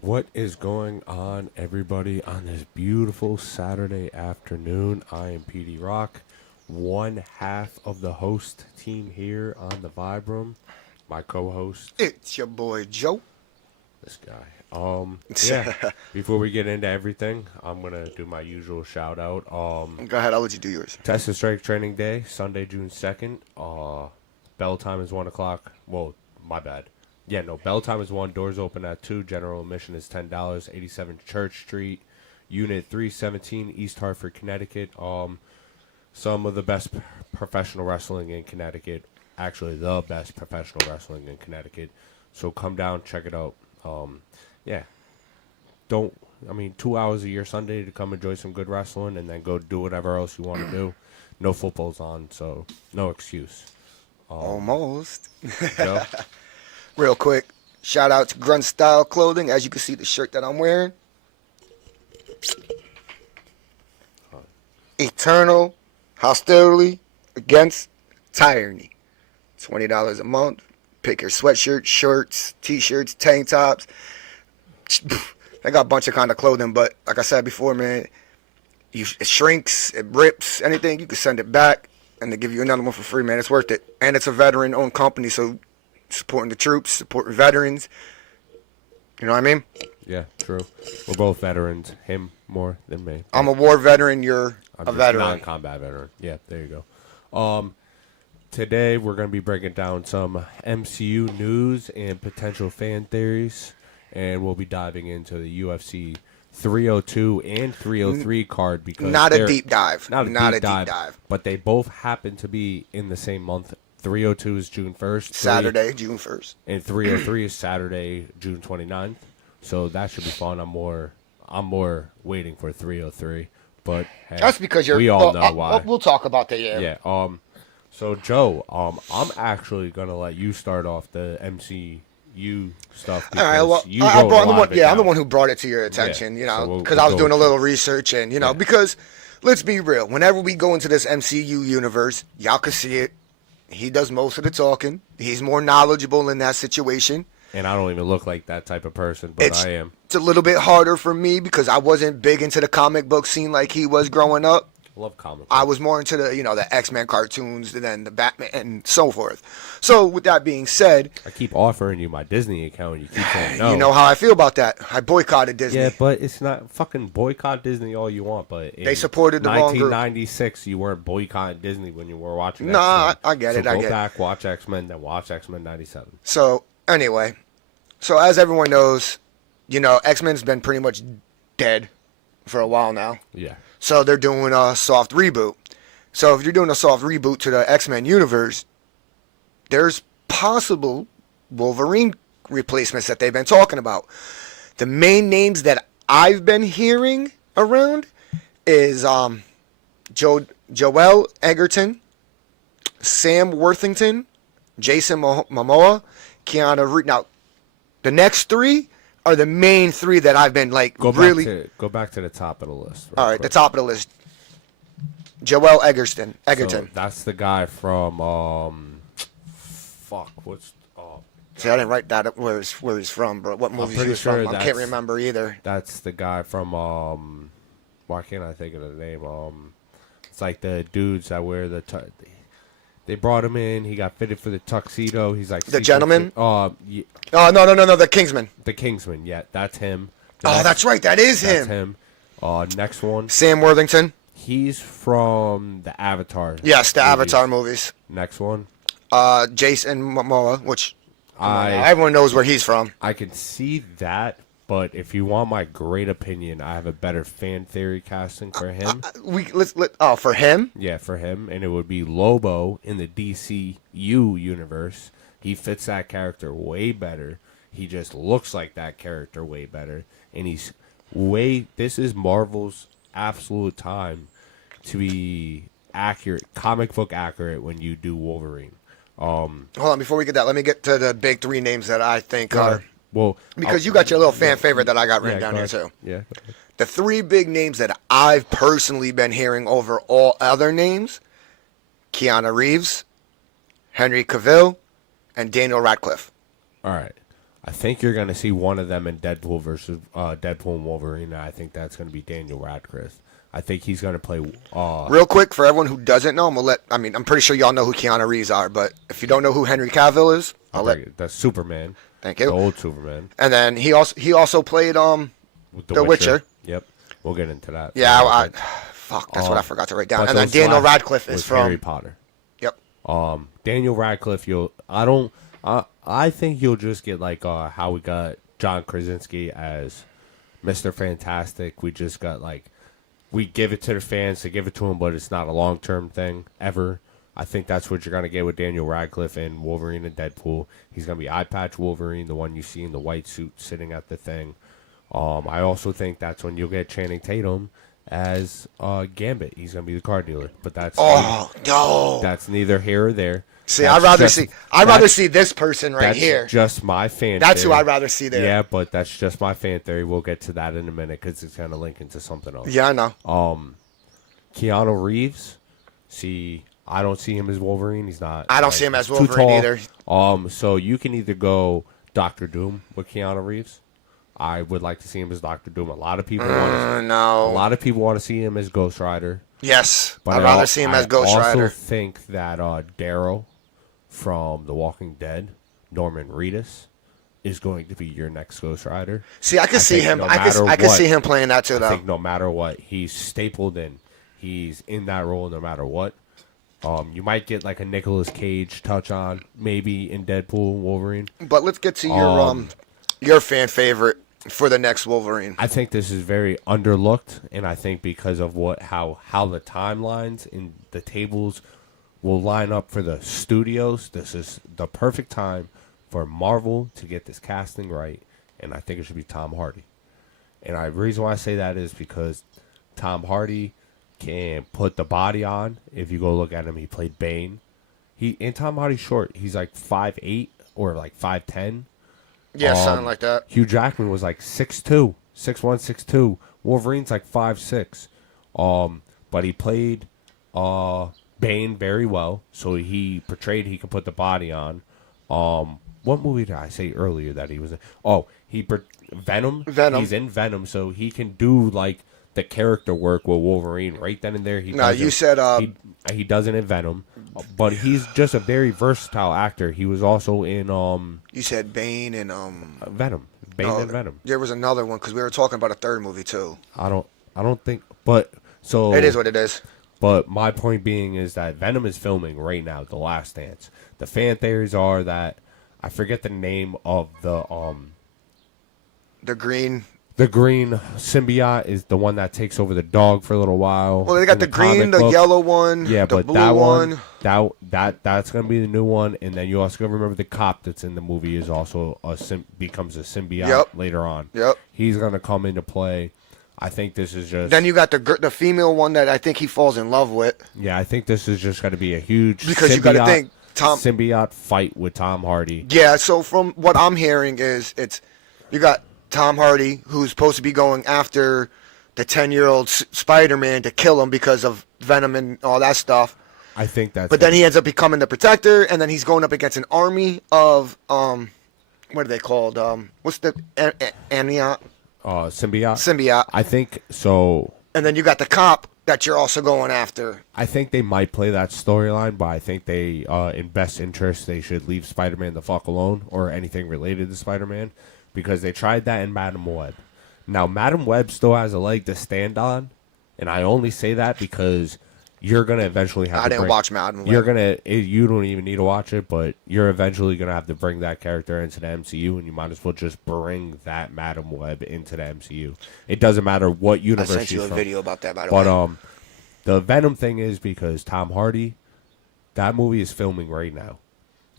What is going on, everybody, on this beautiful Saturday afternoon? I am PD Rock, one half of the host team here on the Vibe Room. My co-host, It's your boy Joe. this guy. Yeah. Before we get into everything, I'm gonna do my usual shout out. Go ahead, I'll let you do yours. Test and Strike Training Day, Sunday, June 2nd. Bell time is 1 o'clock. Well, my bad. Yeah, no. Bell time is 1. Doors open at 2. General admission is $10. 87 Church Street, Unit 317, East Hartford, Connecticut. Some of the best professional wrestling in Connecticut. Actually, the best professional wrestling in Connecticut. So come down, check it out. Yeah. Don't. I mean, 2 hours of your Sunday to come enjoy some good wrestling and then go do whatever else you want to do. No football's on, so no excuse. Almost. Joe? Real quick, shout out to Grunt Style Clothing. As you can see, the shirt that I'm wearing. Eternal hostility against tyranny. $20 a month. Pick your sweatshirt, shirts, t-shirts, tank tops. They got a bunch of kind of clothing, but like I said before, man, it shrinks, it rips, anything, you can send it back, and they give you another one for free, man. It's worth it. And it's a veteran-owned company, so supporting the troops, supporting veterans. You know what I mean? Yeah, true. We're both veterans. Him more than me. I'm a war veteran, you're I'm a just veteran. non-combat veteran. Yeah, there you go. Today we're going to be breaking down some MCU news and potential fan theories, and we'll be diving into the UFC 302 and 303 card because Not a they're- deep dive. Not a Not deep a dive, deep dive. but they both happen to be in the same month. 302 is June 1st. Saturday, June 1st. And 303 is Saturday, June 29th. So that should be fun. I'm more waiting for 303. But hey, That's because we all know why. We'll talk about that, yeah. Yeah. So Joe, I'm actually gonna let you start off the MCU stuff because All right, well, you I wrote brought a lot of it I'm the down. one who brought it to your attention, Yeah, you so know, we'll because I was go doing a with little you. research and, you know, Yeah. because let's be real, whenever we go into this MCU universe, y'all can see it. He does most of the talking. He's more knowledgeable in that situation. And I don't even look like that type of person, but I am. It's a little bit harder for me because I wasn't big into the comic book scene like he was growing up. I love comic books. I was more into the X-Men cartoons and then the Batman and so forth. So with that being said, I keep offering you my Disney account, and you keep saying no. you know how I feel about that. I boycotted Disney. Yeah, but it's not fucking boycott Disney all you want, but in They supported the wrong group. 1996, you weren't boycotting Disney when you were watching. Nah, X-Men. I get it, So I go get it. back, watch X-Men, then watch X-Men '97. So anyway, so as everyone knows, X-Men's been pretty much dead for a while now. Yeah, So they're doing a soft reboot. So if you're doing a soft reboot to the X-Men universe, there's possible Wolverine replacements that they've been talking about. The main names that I've been hearing around is Joel Egerton, Sam Worthington, Jason Momoa, Keanu Reeves. Now, the next three are the main three that I've been like go really. back to the top of the list. All right, quick. the top of the list. Joel Egerton. So that's the guy from fuck, what's See, I didn't write that up where he's from, bro. What movies pretty he was from? sure I can't that's- remember either. that's the guy from why can't I think of the name? It's like the dudes that wear the they brought him in. He got fitted for the tuxedo. He's like The gentleman? Yeah, Oh, no, the Kingsman. the Kingsman. Yeah, that's him. Oh, that's right, that is That's him. him. Next one. Sam Worthington. He's from the Avatar. Yes, the movies. Avatar movies. Next one. Jason Momoa, which I everyone knows where he's from. I can see that, but if you want my great opinion, I have a better fan theory casting for him. For him. Yeah, for him, and it would be Lobo in the DCU universe. He fits that character way better. He just looks like that character way better, and he's this is Marvel's absolute time to be accurate, comic book accurate when you do Wolverine. Hold on, before we get that, let me get to the big three names that I think are. Well, Because you got your little fan favorite that I got written down go here ahead. too. Yeah. The three big names that I've personally been hearing over all other names: Keanu Reeves, Henry Cavill, and Daniel Radcliffe. All right. I think you're going to see one of them in Deadpool versus Deadpool and Wolverine. And I think that's going to be Daniel Radcliffe. I think he's going to play. Real quick, for everyone who doesn't know, I'm pretty sure y'all know who Keanu Reeves are, but if you don't know who Henry Cavill is, That's Superman. Thank you. The old Superman. And then he also played The Witcher. Yep. We'll get into that. Yeah, fuck, that's what I forgot to write down. And then Daniel Radcliffe is from Harry Potter. Yep. Daniel Radcliffe, I think you'll just get like how we got John Krasinski as Mr. Fantastic. We just got we give it to the fans to give it to him, but it's not a long-term thing ever. I think that's what you're going to get with Daniel Radcliffe and Wolverine and Deadpool. He's going to be Eye Patch Wolverine, the one you see in the white suit sitting at the thing. I also think that's when you'll get Channing Tatum as Gambit. He's going to be the car dealer, but that's that's neither here or there. See, I'd rather see this person right here. That's just my fan. That's theory. who I'd rather see there. Yeah, but that's just my fan theory. We'll get to that in a minute because it's going to link into something else. Yeah, I know. Keanu Reeves. See, I don't see him as Wolverine. He's not. I don't see him as Wolverine either. So you can either go Doctor Doom with Keanu Reeves. I would like to see him as Doctor Doom. A lot of people want to see him as Ghost Rider. Yes, but I'd rather see him as Ghost Rider. I also think that Daryl from The Walking Dead, Norman Reedus, is going to be your next Ghost Rider. See, I could see him. I could see him playing that too, though. I think no matter what, he's stapled in. He's in that role no matter what. You might get like a Nicolas Cage touch on maybe in Deadpool and Wolverine. But let's get to your fan favorite for the next Wolverine. I think this is very underlooked, and I think because of how the timelines and the tables will line up for the studios, this is the perfect time for Marvel to get this casting right, and I think it should be Tom Hardy. And the reason why I say that is because Tom Hardy can put the body on. If you go look at him, he played Bane. And Tom Hardy's short. He's like 5'8" or like 5'10". Yeah, something like that. Hugh Jackman was like 6'2", 6'1", 6'2". Wolverine's like 5'6". But he played Bane very well, so he portrayed he could put the body on. What movie did I say earlier that he was in? Oh, Venom. He's in Venom, so he can do like the character work with Wolverine right then and there. He doesn't in Venom, but he's just a very versatile actor. He was also in You said Bane and Venom. And Venom. There was another one because we were talking about a third movie too. I don't think, but so it is what it is. But my point being is that Venom is filming right now, The Last Dance. The fan theories are that I forget the name of the green symbiote is the one that takes over the dog for a little while. Well, they got the green, the yellow one, the but blue that one. That's gonna be the new one, and then you also gotta remember the cop that's in the movie is also becomes a symbiote later on. Yep, he's gonna come into play. I think this is just. Then you got the female one that I think he falls in love with. Yeah, I think this is just gonna be a huge because you got to think symbiote fight with Tom Hardy. Yeah, so from what I'm hearing is you got Tom Hardy, who's supposed to be going after the 10-year-old Spider-Man to kill him because of Venom and all that stuff. I think that's. But then he ends up becoming the Protector, and then he's going up against an army of what are they called? What's the Symbiote. Symbiote. I think so. And then you got the cop that you're also going after. I think they might play that storyline, but I think they, in best interest, they should leave Spider-Man the fuck alone or anything related to Spider-Man. Because they tried that in Madam Web. Now, Madam Web still has a leg to stand on, and I only say that because you're going to eventually have to didn't watch Madam Web. You don't even need to watch it, but you're eventually going to have to bring that character into the MCU, and you might as well just bring that Madam Web into the MCU. It doesn't matter what universe I sent you a video about that, by the way. But the Venom thing is because Tom Hardy, that movie is filming right now.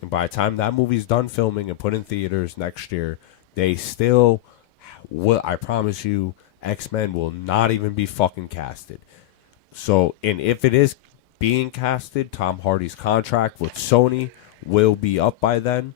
And by the time that movie's done filming and put in theaters next year, they still will. I promise you, X-Men will not even be fucking casted. So, and if it is being casted, Tom Hardy's contract with Sony will be up by then.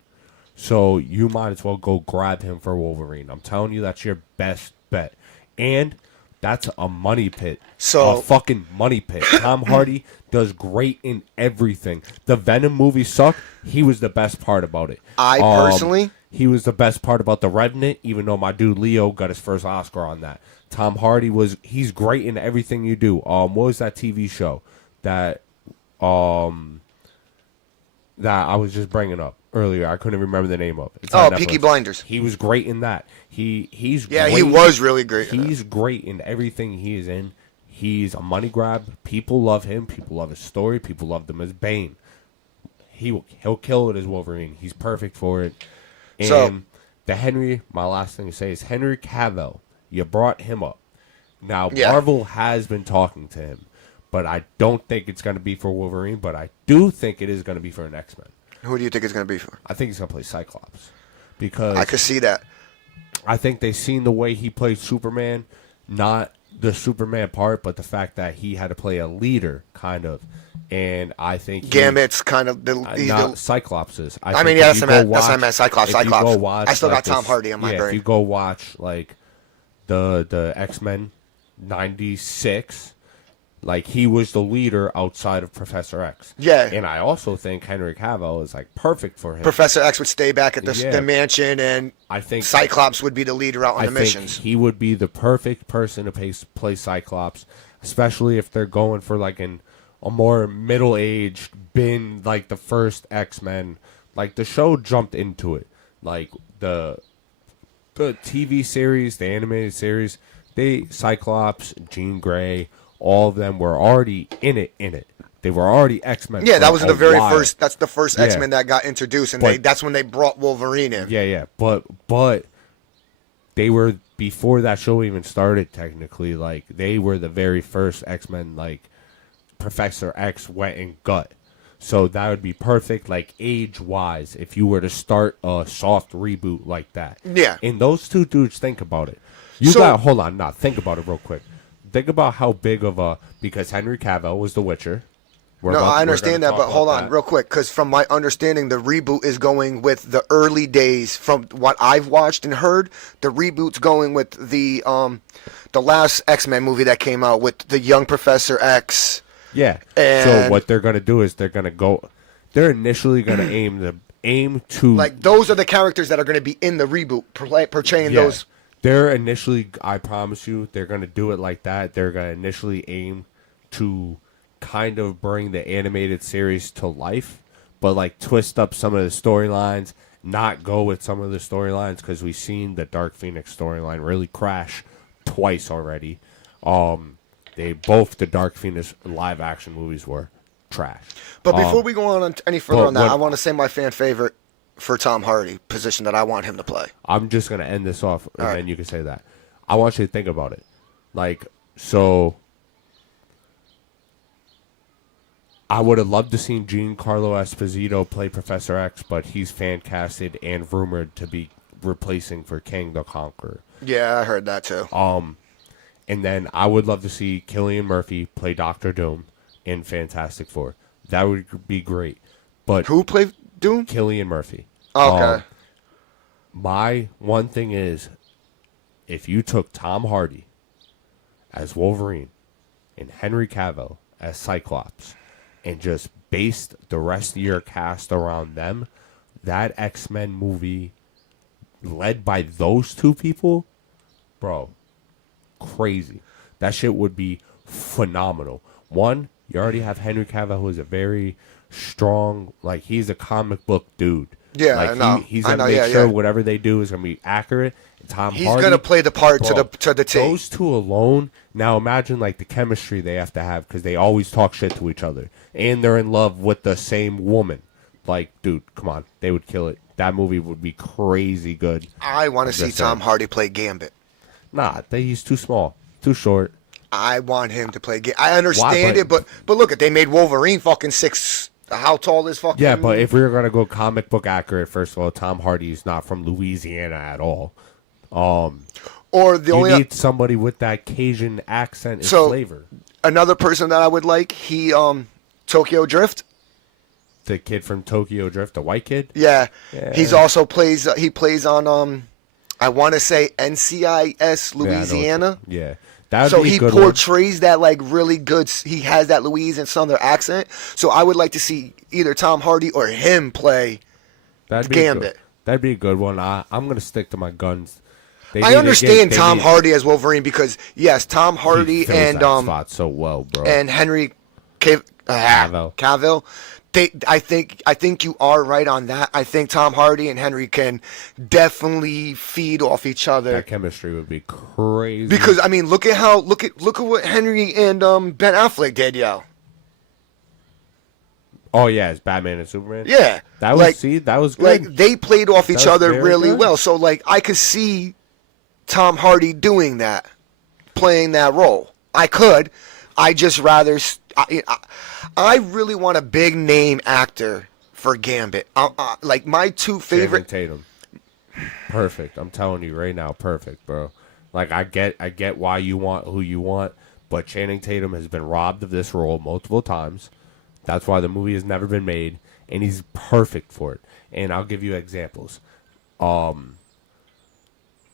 So you might as well go grab him for Wolverine. I'm telling you, that's your best bet. And that's a money pit. A fucking money pit. Tom Hardy does great in everything. The Venom movie sucked. He was the best part about it. I personally he was the best part about The Revenant, even though my dude Leo got his first Oscar on that. Tom Hardy he's great in everything you do. What was that TV show that that I was just bringing up earlier? I couldn't remember the name of it. It's on Netflix. Peaky Blinders. He was great in that. He's Yeah, great. he was really great. He's great in everything he is in. He's a money grab. People love him. People love his story. People loved him as Bane. He'll kill it as Wolverine. He's perfect for it. And my last thing to say is Henry Cavill. You brought him up. Now, Marvel has been talking to him, but I don't think it's going to be for Wolverine, but I do think it is going to be for an X-Men. Who do you think it's going to be for? I think he's going to play Cyclops. Because I could see that. I think they've seen the way he played Superman, not the Superman part, but the fact that he had to play a leader, kind of. And I think Gambit's kind of not Cyclops is. I mean, yeah, that's what I meant. Cyclops. I still got Tom Hardy in my brain. If you go watch like the X-Men 96, like he was the leader outside of Professor X. Yeah. And I also think Henry Cavill is like perfect for him. Professor X would stay back at the mansion, and I think Cyclops would be the leader out on the missions. He would be the perfect person to play Cyclops, especially if they're going for like a more middle-aged, been like the first X-Men. Like the show jumped into it. Like the TV series, the animated series, Cyclops, Jean Grey, all of them were already in it. They were already X-Men. Yeah, that was the very first. That's the first X-Men that got introduced, and that's when they brought Wolverine in. Yeah. But they were before that show even started. Technically, like they were the very first X-Men. Like Professor X went and got. So that would be perfect, like age-wise, if you were to start a soft reboot like that. Yeah. And those two dudes, think about it. Hold on, think about it real quick. Think about how big of because Henry Cavill was The Witcher. I understand that, but hold on, real quick, because from my understanding, the reboot is going with the early days. From what I've watched and heard, the reboot's going with the last X-Men movie that came out with the young Professor X. Yeah. So what they're going to do is they're initially going to aim to like those are the characters that are going to be in the reboot, portraying those. They're initially, I promise you, they're going to do it like that. They're going to initially aim to kind of bring the animated series to life, but like twist up some of the storylines, not go with some of the storylines, because we've seen the Dark Phoenix storyline really crash twice already. The Dark Phoenix live action movies were trash. But before we go on any further on that, I want to say my fan favorite for Tom Hardy position that I want him to play. I'm just going to end this off, and then you can say that. I want you to think about it. Like, so I would have loved to see Giancarlo Esposito play Professor X, but he's fan-casted and rumored to be replacing for King the Conqueror. Yeah, I heard that too. And then I would love to see Cillian Murphy play Doctor Doom in Fantastic Four. That would be great. But who played Doom? Cillian Murphy. Okay. My one thing is, if you took Tom Hardy as Wolverine and Henry Cavill as Cyclops and just based the rest of your cast around them, that X-Men movie led by those two people, bro, crazy. That shit would be phenomenal. One, you already have Henry Cavill, who is a very strong, like, he's a comic book dude. Yeah, like, I know. He's going to make sure whatever they do is going to be accurate. And he's going to play the part, bro, to the T. Those two alone, now imagine, like, the chemistry they have to have, because they always talk shit to each other. And they're in love with the same woman. Like, dude, come on. They would kill it. That movie would be crazy good. I want to see Tom Hardy play Gambit. Nah, he's too small. Too short. I want him to play Gambit. I understand it, but look, they made Wolverine fucking 6. How tall is fucking... Yeah, but if we were going to go comic book accurate, first of all, Tom Hardy is not from Louisiana at all. Or the you need somebody with that Cajun accent and flavor. Another person that I would like, Tokyo Drift. The kid from Tokyo Drift, the white kid? Yeah. He's also plays on I want to say NCIS Louisiana. Yeah. So he portrays that like really good. He has that Louisiana Southern accent. So I would like to see either Tom Hardy or him play Gambit. That'd be a good one. I'm gonna stick to my guns. I understand Tom Hardy as Wolverine because yes, Tom Hardy and spot so well, bro. And Henry Cavill. I think you are right on that. I think Tom Hardy and Henry can definitely feed off each other. That chemistry would be crazy. Because I mean, look at what Henry and Ben Affleck did, yo. Oh yeah, it's Batman and Superman. Yeah, that was that was good. Like they played off each other really well. So like I could see Tom Hardy doing that, playing that role. I could. I just rather. I really want a big name actor for Gambit. Like my two favorite. Channing Tatum. Perfect. I'm telling you right now, perfect, bro. Like I get why you want who you want, but Channing Tatum has been robbed of this role multiple times. That's why the movie has never been made, and he's perfect for it. And I'll give you examples.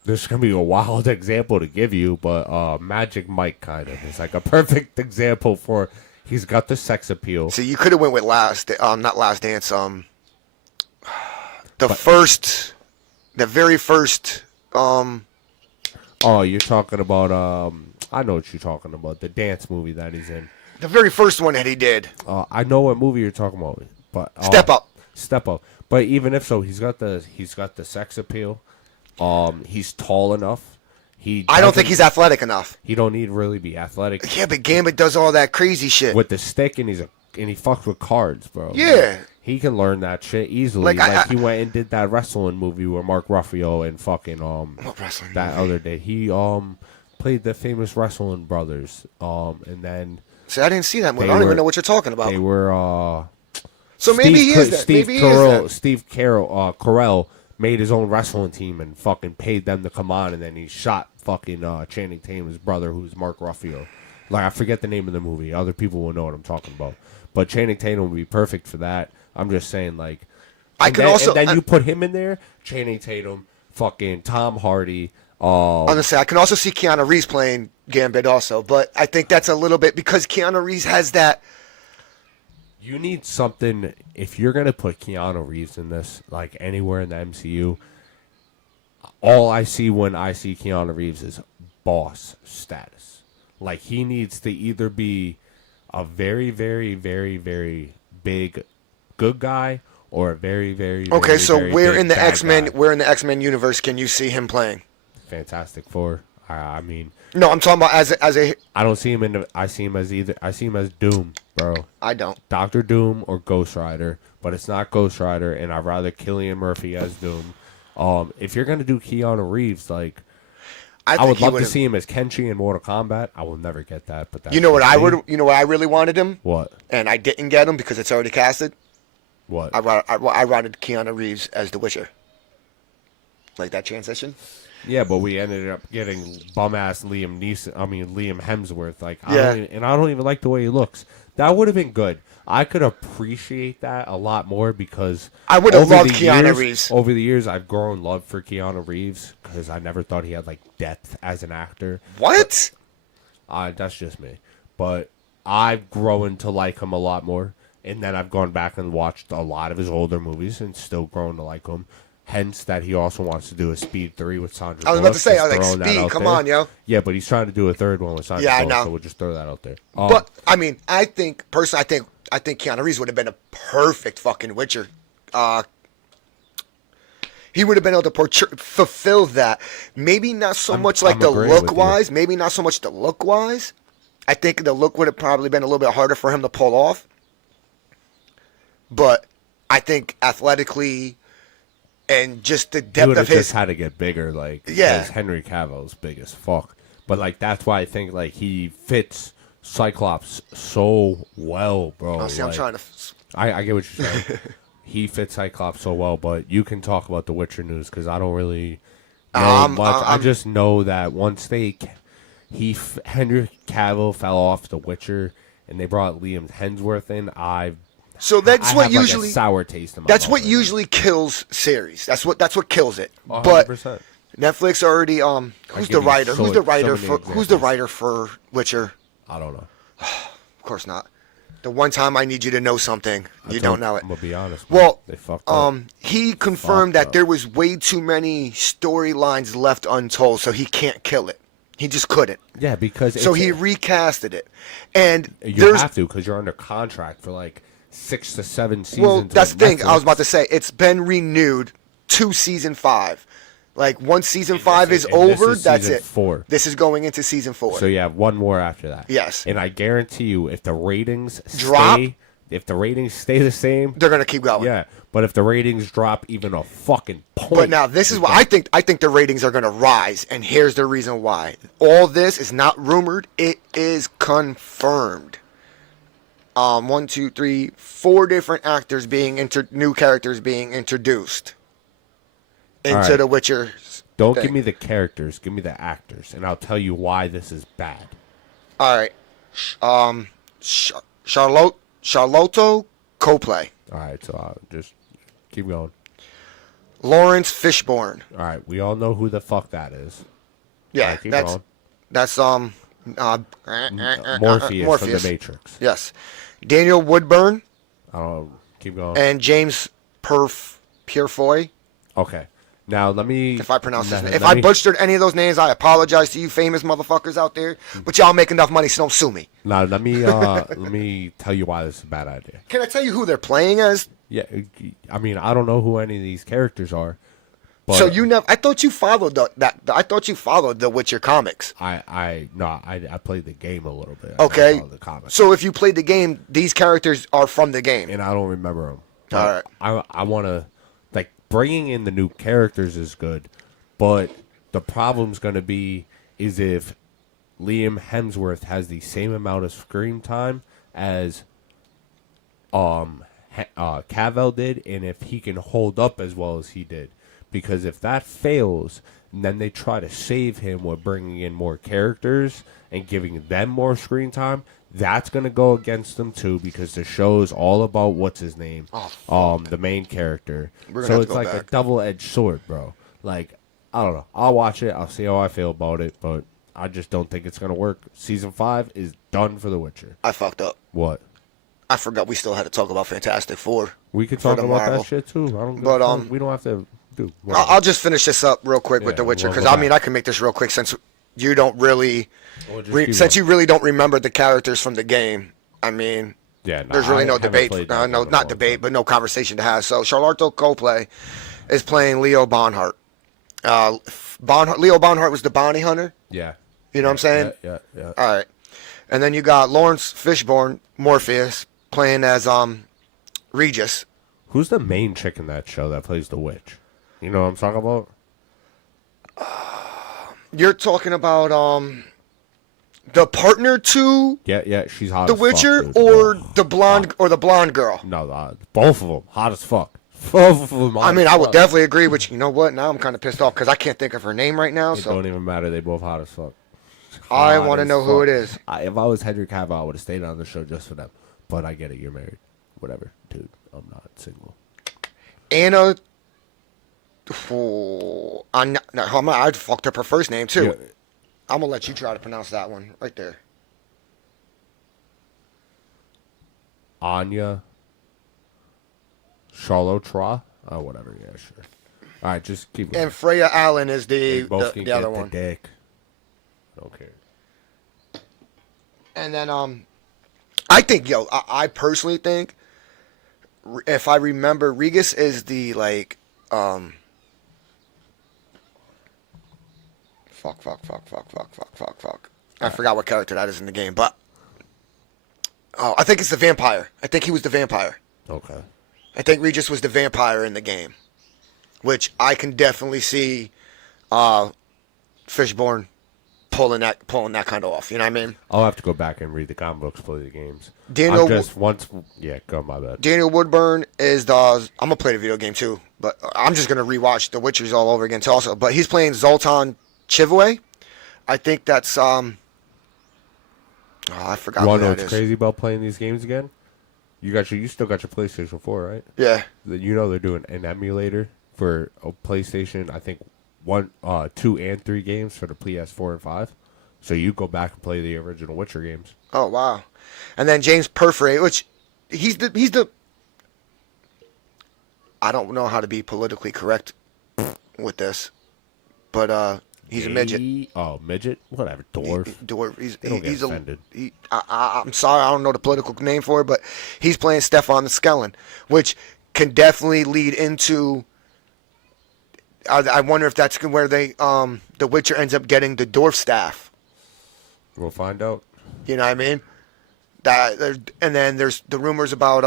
This is going to be a wild example to give you, but Magic Mike kind of is like a perfect example for he's got the sex appeal. So you could have went with not Last Dance, the very first. Oh, you're talking about I know what you're talking about, the dance movie that he's in. The very first one that he did. I know what movie you're talking about, but Step Up. But even if so, he's got the sex appeal. He's tall enough. I don't think he's athletic enough. He don't need to really be athletic. Yeah, but Gambit does all that crazy shit with the stick, and he fucks with cards, bro. Yeah, like, he can learn that shit easily. Like he went and did that wrestling movie with Mark Ruffalo and fucking what wrestling that movie? other day. He played the famous wrestling brothers. And then see, I didn't see that movie. I don't even know what you're talking about. They were so maybe he is that. Steve Carell made his own wrestling team and fucking paid them to come on, and then he shot fucking Channing Tatum's brother, who's Mark Ruffalo. Like, I forget the name of the movie. Other people will know what I'm talking about. But Channing Tatum would be perfect for that. I'm just saying, like... And then you put him in there, Channing Tatum, fucking Tom Hardy... I'm gonna say, I can also see Keanu Reeves playing Gambit also, but I think that's a little bit... Because Keanu Reeves has that... You need something, if you're going to put Keanu Reeves in this, like anywhere in the MCU, all I see when I see Keanu Reeves is boss status. Like, he needs to either be a very, very, very, very big good guy or a very, very, very, okay, so very where big in the X-Men, guy. where in the X-Men universe can you see him playing? Fantastic Four. I mean... No, I'm talking about as a. I don't see him in. I see him as either. I see him as Doom, bro. I don't. Doctor Doom or Ghost Rider, but it's not Ghost Rider, and I'd rather Cillian Murphy as Doom. If you're gonna do Keanu Reeves, like, I would love to see him as Kenshi in Mortal Kombat. I will never get that, but that's you know what I would. You know what I really wanted him. What? And I didn't get him because it's already casted. What? I wanted Keanu Reeves as The Witcher. Like that transition. Yeah, but we ended up getting bum-ass Liam Hemsworth. Like, yeah. I don't even like the way he looks. That would have been good. I could appreciate that a lot more because I would have loved Keanu Reeves. Over the years, I've grown love for Keanu Reeves because I never thought he had like depth as an actor. What? That's just me. But I've grown to like him a lot more, and then I've gone back and watched a lot of his older movies and still grown to like him. Hence, that he also wants to do a Speed 3 with Sandra Bullock. I was about to say, I was like, Speed, come on, yo. Yeah, but he's trying to do a third one with Sandra Bullock, I know. so we'll just throw that out there. But, I mean, I think Keanu Reeves would have been a perfect fucking Witcher. He would have been able to fulfill that. Maybe not so much like the look-wise. Maybe not so much the look-wise. I think the look would have probably been a little bit harder for him to pull off. But I think athletically... And just the depth of his... just had to get bigger, like, because Henry Cavill's big as fuck. But, like, that's why I think, like, he fits Cyclops so well, bro. Oh, see, like, I'm trying to... I get what you're saying. He fits Cyclops so well, but you can talk about the Witcher news, because I don't really know much. I just know that once Henry Cavill fell off the Witcher, and they brought Liam Hemsworth in, So that's what usually like a sour taste in my that's mouth what right usually kills series. That's what kills it. 100%. But Netflix already who's the writer? Who's the writer for Witcher? I don't know. Of course not. The one time I need you to know something, you don't know it. I'm gonna be honest. Well, they fucked up. he confirmed Fucked that up. there was way too many storylines left untold, so he can't kill it. He just couldn't. Yeah, because So it's he recasted it, and you have to because you're under contract for like 6 to 7 seasons. well, that's the with thing. I was Netflix. about to say it's been renewed to season 5. Like once season And 5 this is is- and this over, is that's season it. 4. This is going into season 4. So you have one more after that. Yes. And I guarantee you, if the ratings Drop? if the ratings stay the same, They're gonna keep going. yeah. But if the ratings drop even a fucking point, But now this is what I think. I think the ratings are going to rise, and here's the reason why. All this is not rumored; it is confirmed. 1, 2, 3, 4 different actors new characters being introduced into All right. the Witcher. Don't thing. give me the characters, give me the actors, and I'll tell you why this is bad. All right, Charlotte Copley, All right, so just keep going. Lawrence Fishburne. All right, we all know who the fuck that is. Yeah, All right, keep that's going. Morpheus from the Matrix. Yes, Daniel Woodburn I don't know. Keep going. and James Purefoy. Okay. Now let me. If I pronounce his name. If let I me- butchered any of those names, I apologize to you famous motherfuckers out there. But y'all make enough money, so don't sue me. Now let me tell you why this is a bad idea. Can I tell you who they're playing as? Yeah, I mean I don't know who any of these characters are, but So you never? I thought you followed I thought you followed the Witcher comics. I played the game a little bit. I Okay. followed the comics, So if you played the game, these characters are from the game. and I don't remember them. All right. I want to like bringing in the new characters is good, but the problem's gonna be is if Liam Hemsworth has the same amount of screen time as Cavill did, and if he can hold up as well as he did. Because if that fails, and then they try to save him with bringing in more characters and giving them more screen time, that's going to go against them too, because the show's all about what's his name, the main character. We're gonna So have to it's go like a back. double-edged sword, bro. Like, I don't know. I'll watch it. I'll see how I feel about it, but I just don't think it's going to work. Season 5 is done for The Witcher. I fucked up. What? I forgot we still had to talk about Fantastic Four. We could For talk the about Marvel. that shit too. I don't. But, we don't have to do. I'll just finish this up real quick with Yeah, The Witcher we'll because go I back. mean I can make this real quick since you don't really Well, just keep since going. you really don't remember the characters from the game. I mean, Yeah, no, there's really I no haven't debate. played that No, one in a not long debate, time. but no conversation to have. So Charlotte Copley is playing Leo Bonhart. Leo Bonhart was the bounty hunter. Yeah. You know what I'm saying? Yeah. All right. And then you got Lawrence Fishburne, Morpheus, playing as Regis. Who's the main chick in that show that plays the witch? You know what I'm talking about? You're talking about the partner to Yeah. She's hot. The as Witcher fuck, dude. or Oh, the blonde girl. no, both of them hot as fuck. Both of them. I mean, I would definitely agree with you. You know what? Now I'm kind of pissed off because I can't think of her name right now. It So don't even matter. They both hot as fuck. I Hot want to as know who fuck. it is. If I was Henry Cavill, I would have stayed on the show just for them. But I get it. You're married. Whatever, dude. I'm not single. Anna. Oh, I fucked up her first name too. Yeah. I'm gonna let you try to pronounce that one right there. Anya. Charlotte. Oh, whatever. Yeah, sure. All right, just keep going. And Freya Allen is They the both can the get other the one. dick. I don't care. And then I think I personally think if I remember, Regis is the like fuck. I forgot what character that is in the game, but I think it's the vampire. I think he was the vampire. Okay. I think Regis was the vampire in the game, which I can definitely see Fishburne pulling that kind of off. You know what I mean? I'll have to go back and read the comic books, play the games. Daniel- I'm just once. Yeah, go my bad. Daniel Woodburn is the. I'm gonna play the video game too, but I'm just gonna rewatch The Witchers all over again too. Also, but he's playing Zoltan Chivway. I think that's I forgot You who want to know that what's is. crazy about playing these games again? You still got your PlayStation 4, right? Yeah, You know they're doing an emulator for a PlayStation. I think 1, 2, and 3 games for the PS4 and 5. So you go back and play the original Witcher games. Oh wow. And then James Purefoy, which he's the I don't know how to be politically correct with this, but he's a midget. Oh, midget? Whatever, dwarf. Dwarf. They don't get He's offended. I'm sorry, I don't know the political name for it, but he's playing Stefan the Skellen, which can definitely lead into. I wonder if that's where the Witcher ends up getting the dwarf staff. We'll find out. You know what I mean? And then there's the rumors about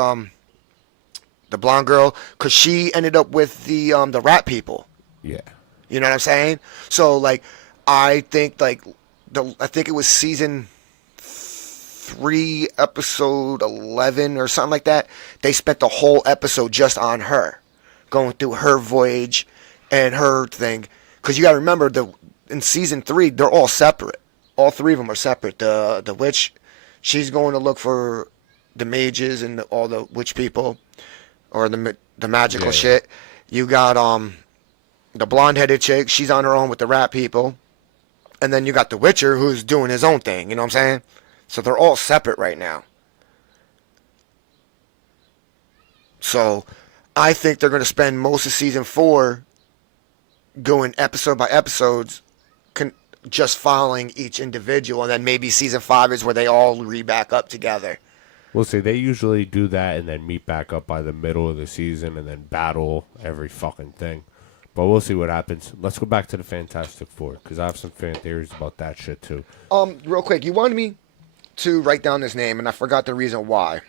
the blonde girl, because she ended up with the rat people. Yeah. You know what I'm saying? So like, I think it was season 3, episode 11 or something like that. They spent the whole episode just on her, going through her voyage and her thing. Because you got to remember, in season 3, they're all separate. All 3 of them are separate. The witch, she's going to look for the mages and all the witch people, or the magical shit. You got the blonde-headed chick. She's on her own with the rat people. And then you got the Witcher, who's doing his own thing. You know what I'm saying? So they're all separate right now. So I think they're going to spend most of season 4 going episode by episodes, just following each individual. And then maybe season 5 is where they all back up together. We'll see. They usually do that and then meet back up by the middle of the season and then battle every fucking thing. But we'll see what happens. Let's go back to the Fantastic Four, because I have some fan theories about that shit too. Real quick, you wanted me to write down this name, and I forgot the reason why.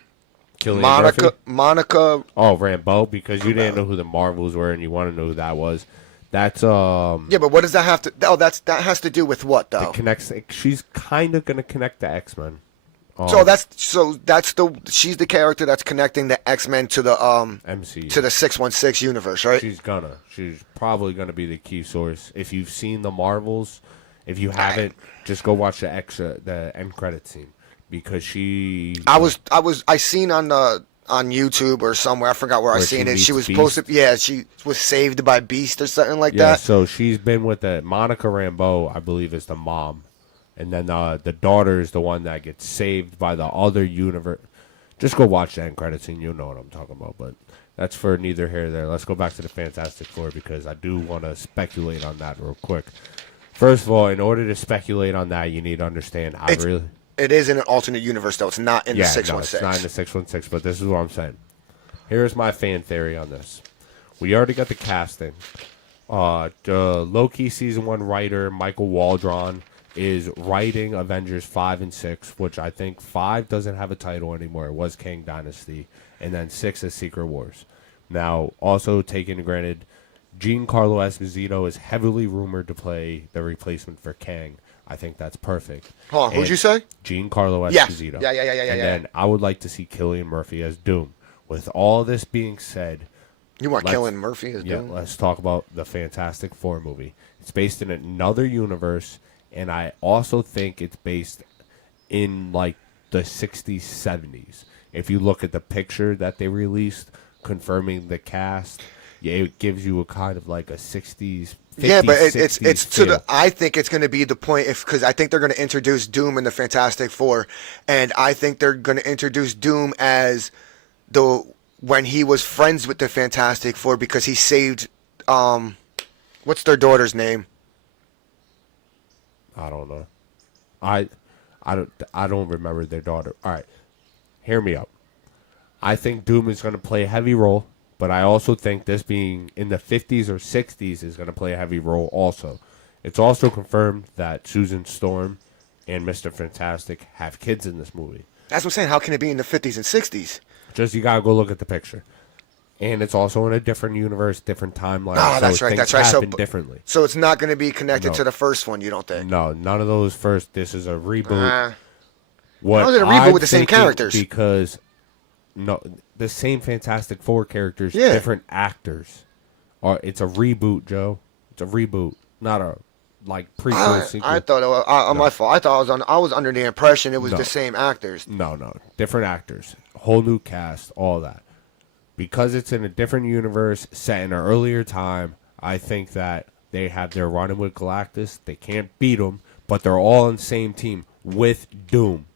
Cillian Monica. Murphy? Monica. Oh, Rambeau, because you didn't know who the Marvels were and you want to know who that was. That's Yeah, but what does that have to? Oh, that has to do with what though? it connects. She's kind of gonna connect the X-Men. She's the character that's connecting the X-Men to the MCU, to the 616 universe, right? She's probably gonna be the key source. If you've seen the Marvels, if you haven't, just go watch the end credit scene, because I seen on YouTube or somewhere, I forgot where I seen it. She was supposed to, she was saved by Beast or something like that. So she's been with Monica Rambeau, I believe, is the mom. And then the daughter is the one that gets saved by the other universe. Just go watch the end credits scene. You'll know what I'm talking about. But that's for neither here nor there. Let's go back to the Fantastic Four, because I do want to speculate on that real quick. First of all, in order to speculate on that, you need to understand it is in an alternate universe, though. It's not in the 616. No, it's not in the 616, but this is what I'm saying. Here's my fan theory on this. We already got the casting. The Loki Season 1 writer, Michael Waldron, is writing Avengers 5 and 6, which I think 5 doesn't have a title anymore. It was Kang Dynasty, and then 6 is Secret Wars. Now, also taken granted, Giancarlo Esposito is heavily rumored to play the replacement for Kang. I think that's perfect. Hold on, who'd you say? Giancarlo Esposito. Yeah. And then I would like to see Cillian Murphy as Doom. With all this being said, you want Cillian Murphy as Doom? Yeah, let's talk about the Fantastic Four movie. It's based in another universe, and I also think it's based in like the 60s, 70s. If you look at the picture that they released confirming the cast, it gives you a kind of like a 60s, 50s, but 60s it's feel. to the. I think it's going to be the point, because I think they're going to introduce Doom in the Fantastic Four, and I think they're going to introduce Doom as when he was friends with the Fantastic Four, because he saved what's their daughter's name? I don't know. I don't remember their daughter. All right, hear me out. I think Doom is going to play a heavy role, but I also think this being in the 50s or 60s is going to play a heavy role also. It's also confirmed that Susan Storm and Mr. Fantastic have kids in this movie. That's what I'm saying. How can it be in the 50s and 60s? Just you got to go look at the picture. And it's also in a different universe, different timeline. Oh, that's right. That's right. Happen differently. So it's not going to be connected to the first one, you don't think? No, none of those first. This is a reboot. How is it a reboot with the same characters? Because the same Fantastic Four characters, different actors. It's a reboot, Joe. It's a reboot, not a prequel sequel. I thought it was my fault. I was under the impression it was the same actors. No, different actors, whole new cast, all that. Because it's in a different universe, set in an earlier time, I think that they're running with Galactus. They can't beat him, but they're all on the same team with Doom.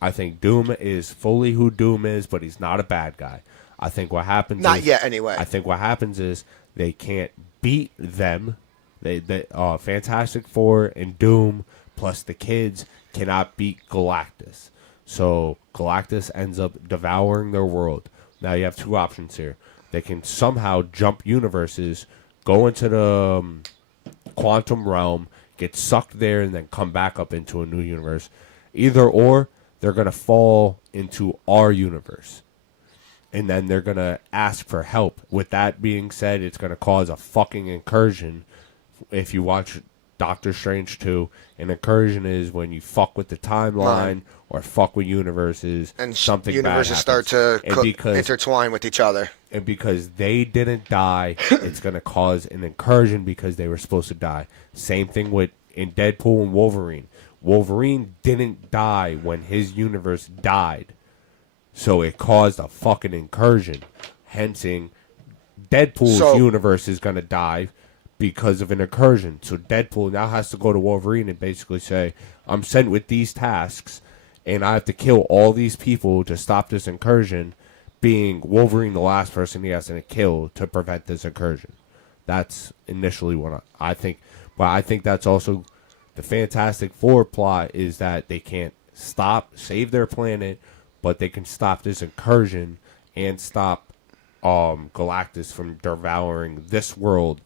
I think Doom is fully who Doom is, but he's not a bad guy. I think what happens Not is, yet, anyway. I think what happens is they can't beat them. They Fantastic Four and Doom plus the kids cannot beat Galactus. So Galactus ends up devouring their world. Now you have two options here. They can somehow jump universes, go into the quantum realm, get sucked there, and then come back up into a new universe. Either or, they're going to fall into our universe. And then they're going to ask for help. With that being said, it's going to cause a fucking incursion. If you watch Doctor Strange 2, an incursion is when you fuck with the timeline or fuck with universes, And something universes bad start happens. to intertwine with each other. And because they didn't die, it's going to cause an incursion because they were supposed to die. Same thing with in Deadpool and Wolverine. Wolverine didn't die when his universe died. So it caused a fucking incursion. Hensing, Deadpool's universe is going to die because of an incursion. So Deadpool now has to go to Wolverine and basically say, I'm sent with these tasks, and I have to kill all these people to stop this incursion, being Wolverine the last person he has to kill to prevent this incursion. That's initially what I think. But I think that's also the Fantastic Four plot, is that they can't save their planet, but they can stop this incursion and stop Galactus from devouring this world.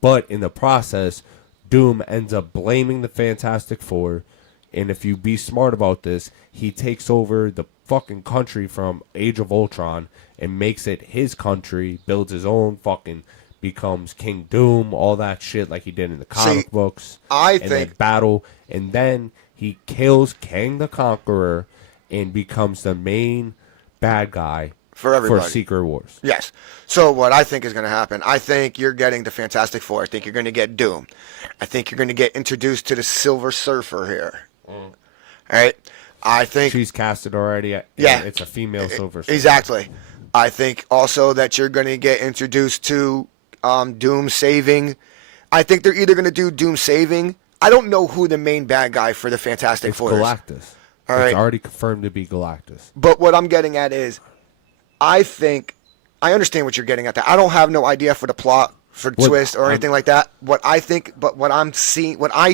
But in the process, Doom ends up blaming the Fantastic Four, and if you be smart about this, he takes over the fucking country from Age of Ultron and makes it his country, builds his own fucking, becomes King Doom, all that shit like he did in the comic books. I think then battle, and then he kills Kang the Conqueror and becomes the main bad guy for everybody. For Secret Wars. Yes. So what I think is going to happen, I think you're getting the Fantastic Four. I think you're going to get Doom. I think you're going to get introduced to the Silver Surfer here. All right? I think she's casted already. Yeah. It's a female Silver Surfer. Exactly. I think also that you're going to get introduced to Doom saving. I think they're either going to do Doom saving. I don't know who the main bad guy for the Fantastic Four is. Galactus. All right. It's already confirmed to be Galactus. But what I'm getting at is, I think, I understand what you're getting at. That I don't have no idea for the plot, for the twist, or anything like that. What I think, but what I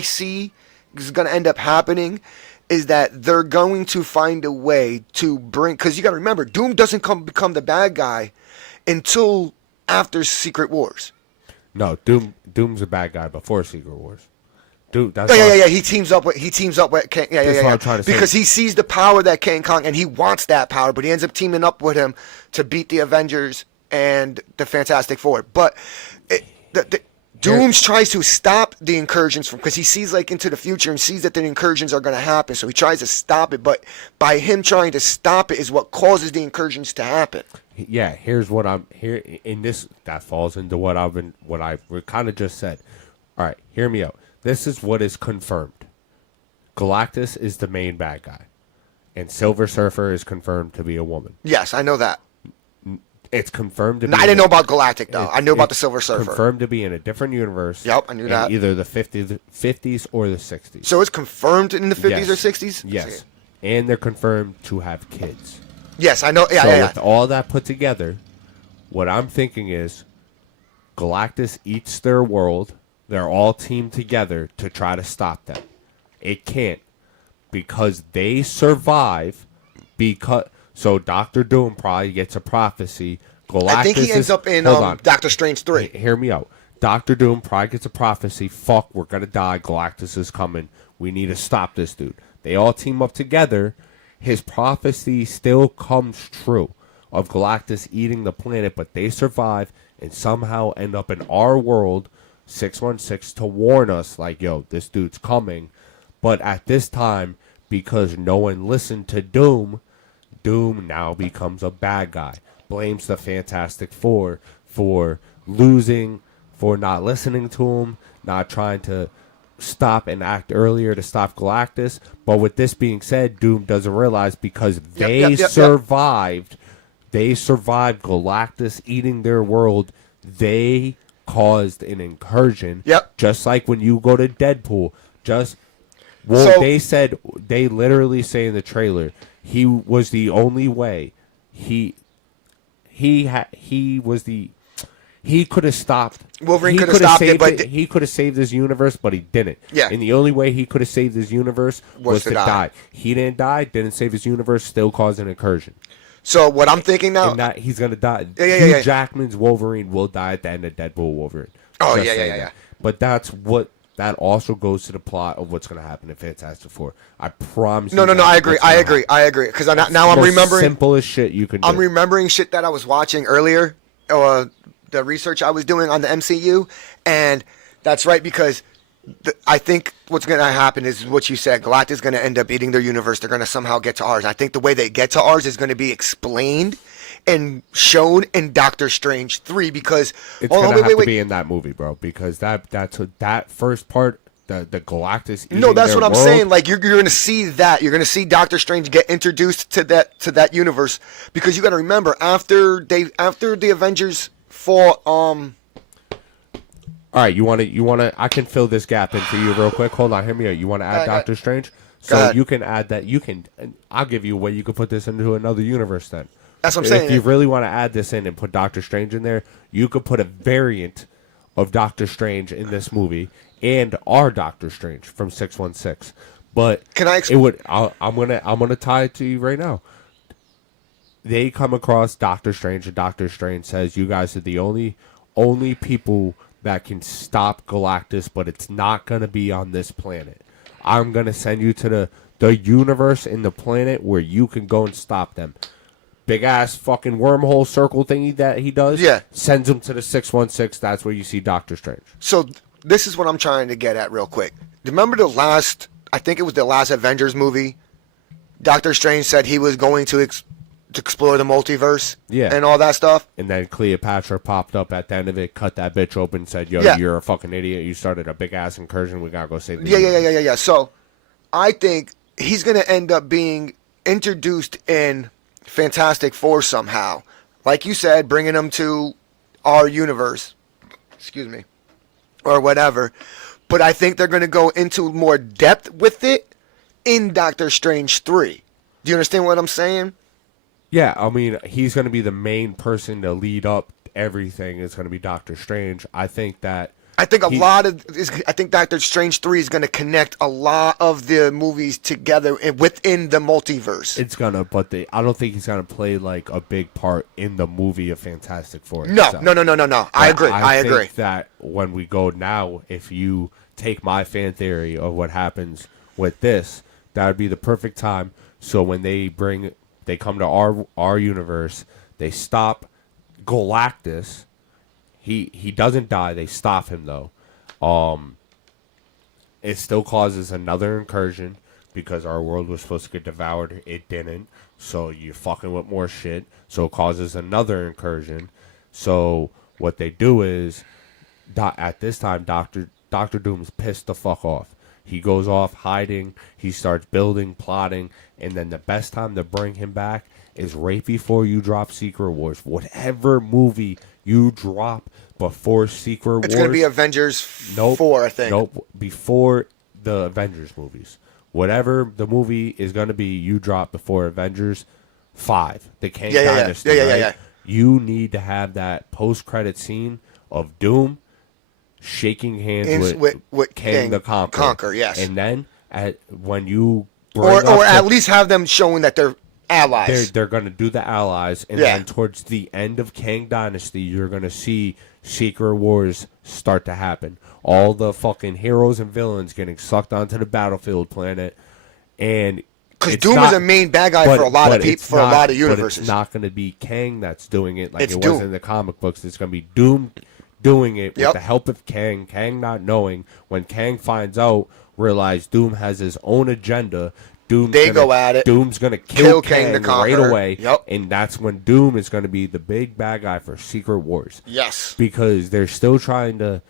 see is going to end up happening is that they're going to find a way to bring, because you got to remember, Doom doesn't become the bad guy until after Secret Wars. No, Doom's a bad guy before Secret Wars. Dude, that's yeah. He teams up with King. What I'm trying to say. Because he sees the power that King Kong, and he wants that power, but he ends up teaming up with him to beat the Avengers and the Fantastic Four. But Doom tries to stop the incursions because he sees like into the future and sees that the incursions are going to happen. So he tries to stop it, but by him trying to stop it is what causes the incursions to happen. Yeah, here's what I'm here in this that falls into what I kind of just said. All right, hear me out. This is what is confirmed. Galactus is the main bad guy, and Silver Surfer is confirmed to be a woman. Yes, I know that. It's confirmed to be. I didn't know about Galactic though. I knew about the Silver Surfer. Confirmed to be in a different universe. Yep, I knew that. Either the 50s or the 60s. So it's confirmed in the 50s yes. or 60s? Yes. And they're confirmed to have kids. Yes, I know. Yeah, so with all that put together, what I'm thinking is Galactus eats their world. They're all teamed together to try to stop them. It can't because they survive. So Doctor Doom probably gets a prophecy. Galactus I think he ends up in Doctor Strange 3. Hear me out. Doctor Doom probably gets a prophecy. Fuck, we're going to die. Galactus is coming. We need to stop this dude. They all team up together. His prophecy still comes true of Galactus eating the planet, but they survive and somehow end up in our world, 616, to warn us, like, yo, this dude's coming. But at this time, because no one listened to Doom, Doom now becomes a bad guy. Blames the Fantastic Four for losing, for not listening to him, not trying to stop and act earlier to stop Galactus. But with this being said, Doom doesn't realize because they survived. They survived Galactus eating their world. They caused an incursion. Yep. Just like when you go to Deadpool. They literally say in the trailer, he was the only way. He he could have stopped. Wolverine could have stopped it, but he could have saved his universe, but he didn't. Yeah. And the only way he could have saved his universe was to die. He didn't die, didn't save his universe, still caused an incursion. So what I'm thinking now, and that he's gonna die. Yeah. Jackman's Wolverine will die at the end of Deadpool Wolverine. Oh, Just yeah. saying that. But that also goes to the plot of what's going to happen in Fantastic Four. I promise. No. I agree. Because now I'm remembering simplest shit you can do. I'm remembering shit that I was watching earlier, the research I was doing on the MCU, and that's right because I think what's going to happen is what you said. Galactus is going to end up eating their universe. They're going to somehow get to ours. I think the way they get to ours is going to be explained and shown in Doctor Strange 3 because it's gonna have to be in that movie, bro. Because that first part, the Galactus. No, that's what I'm world, saying. Like you're gonna see that. You're gonna see Doctor Strange get introduced to that universe because you got to remember after the Avengers fought. All right, you want to. I can fill this gap in for you real quick. Hold on, hear me out. You want to add Doctor Strange? So you can add that. You can. I'll give you a way you can put this into another universe then. That's what I'm saying. If you really want to add this in and put Doctor Strange in there, you could put a variant of Doctor Strange in this movie and our Doctor Strange from 616. But can I? I'm gonna tie it to you right now. They come across Doctor Strange, and Doctor Strange says, "You guys are the only people that can stop Galactus, but it's not gonna be on this planet. I'm gonna send you to the universe and the planet where you can go and stop them." Big ass fucking wormhole circle thingy that he does. Yeah. Sends him to the 616. That's where you see Doctor Strange. So this is what I'm trying to get at real quick. Remember I think it was the last Avengers movie? Doctor Strange said he was going to explore the multiverse. Yeah. And all that stuff. And then Cleopatra popped up at the end of it, cut that bitch open, said, "Yo, you're a fucking idiot. You started a big ass incursion. We gotta go save the universe." Yeah. So I think he's gonna end up being introduced in Fantastic Four somehow. Like you said, bringing them to our universe. Excuse me. Or whatever. But I think they're going to go into more depth with it in Doctor Strange 3. Do you understand what I'm saying? Yeah, I mean, he's going to be the main person to lead up everything. It's going to be Doctor Strange. I think Doctor Strange 3 is going to connect a lot of the movies together within the multiverse. It's going to, but I don't think he's going to play like a big part in the movie of Fantastic Four. No. I agree. I think that when we go now, if you take my fan theory of what happens with this, that would be the perfect time. So when they come to our universe, they stop Galactus. He doesn't die. They stop him though. It still causes another incursion because our world was supposed to get devoured. It didn't. So you're fucking with more shit. So it causes another incursion. So what they do is, at this time, Doctor Doom's pissed the fuck off. He goes off hiding. He starts building, plotting, and then the best time to bring him back is right before you drop Secret Wars. Whatever movie you drop before Secret Wars. It's going to be Avengers 4, I think. Nope. Before the Avengers movies. Whatever the movie is going to be, you drop before Avengers 5. The Kang Dynasty. Yeah. You need to have that post-credit scene of Doom shaking hands with Kang the Conqueror. Yes. And then when you or at least have them showing that they're allies. They're going to do the allies, and then towards the end of Kang Dynasty, you're going to see Secret Wars start to happen. All the fucking heroes and villains getting sucked onto the battlefield planet, and because Doom is a main bad guy for a lot of people, for a lot of universes. But it's not going to be Kang that's doing it like it was in the comic books. It's going to be Doom doing it with the help of Kang. Kang not knowing. When Kang finds out, realize Doom has his own agenda. Go at it. Doom's going to kill Kang the Conqueror right away. Yep. And that's when Doom is going to be the big bad guy for Secret Wars. Yes. Because they're still trying to...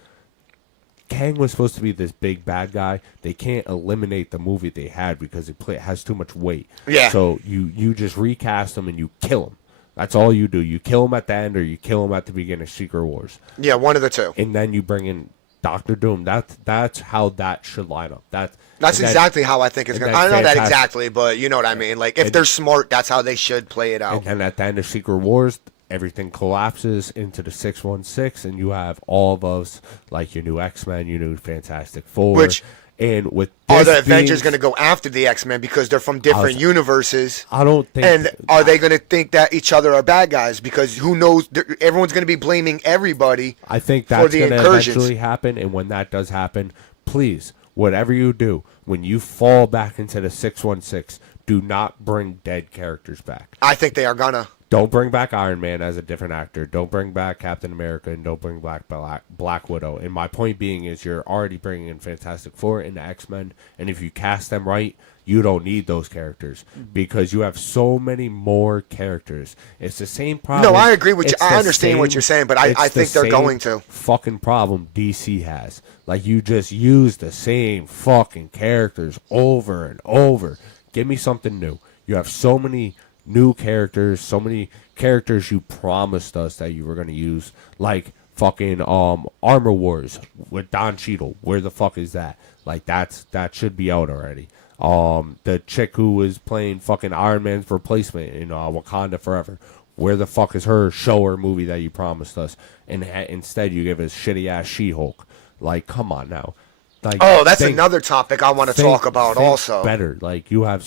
Kang was supposed to be this big bad guy. They can't eliminate the movie they had because it has too much weight. Yeah. So you just recast him and you kill him. That's all you do. You kill him at the end or you kill him at the beginning of Secret Wars. Yeah, one of the two. And then you bring in Doctor Doom. That's how that should line up. That's exactly how I think it's going to... I don't know that exactly, but you know what I mean. Like, if they're smart, that's how they should play it out. And then at the end of Secret Wars, everything collapses into the 616, and you have all of us, like your new X-Men, your new Fantastic Four. Which and with are this the Avengers being- going to go after the X-Men because they're from different universes? I don't think. And are they going to think that each other are bad guys? Because who knows? Everyone's going to be blaming everybody. I think for that's the going to incursions. eventually happen, and when that does happen, please, whatever you do, when you fall back into the 616, do not bring dead characters back. I think they are gonna. Don't bring back Iron Man as a different actor. Don't bring back Captain America, and don't bring back Black Widow. And my point being is you're already bringing in Fantastic Four and the X-Men, and if you cast them right, you don't need those characters because you have so many more characters. It's the same problem. No, I agree with you. It's I the understand what same- you're saying, but I it's think the they're same going to. fucking problem DC has. Like, you just use the same fucking characters over and over. Give me something new. You have so many new characters, so many characters you promised us that you were going to use, like fucking Armor Wars with Don Cheadle. Where the fuck is that? Like, that should be out already. The chick who was playing fucking Iron Man's replacement in Wakanda Forever. Where the fuck is her show or movie that you promised us? And instead you give us shitty ass She-Hulk. Like, come on now. Like, Oh, that's another topic I want to talk about think also. better. Like, you have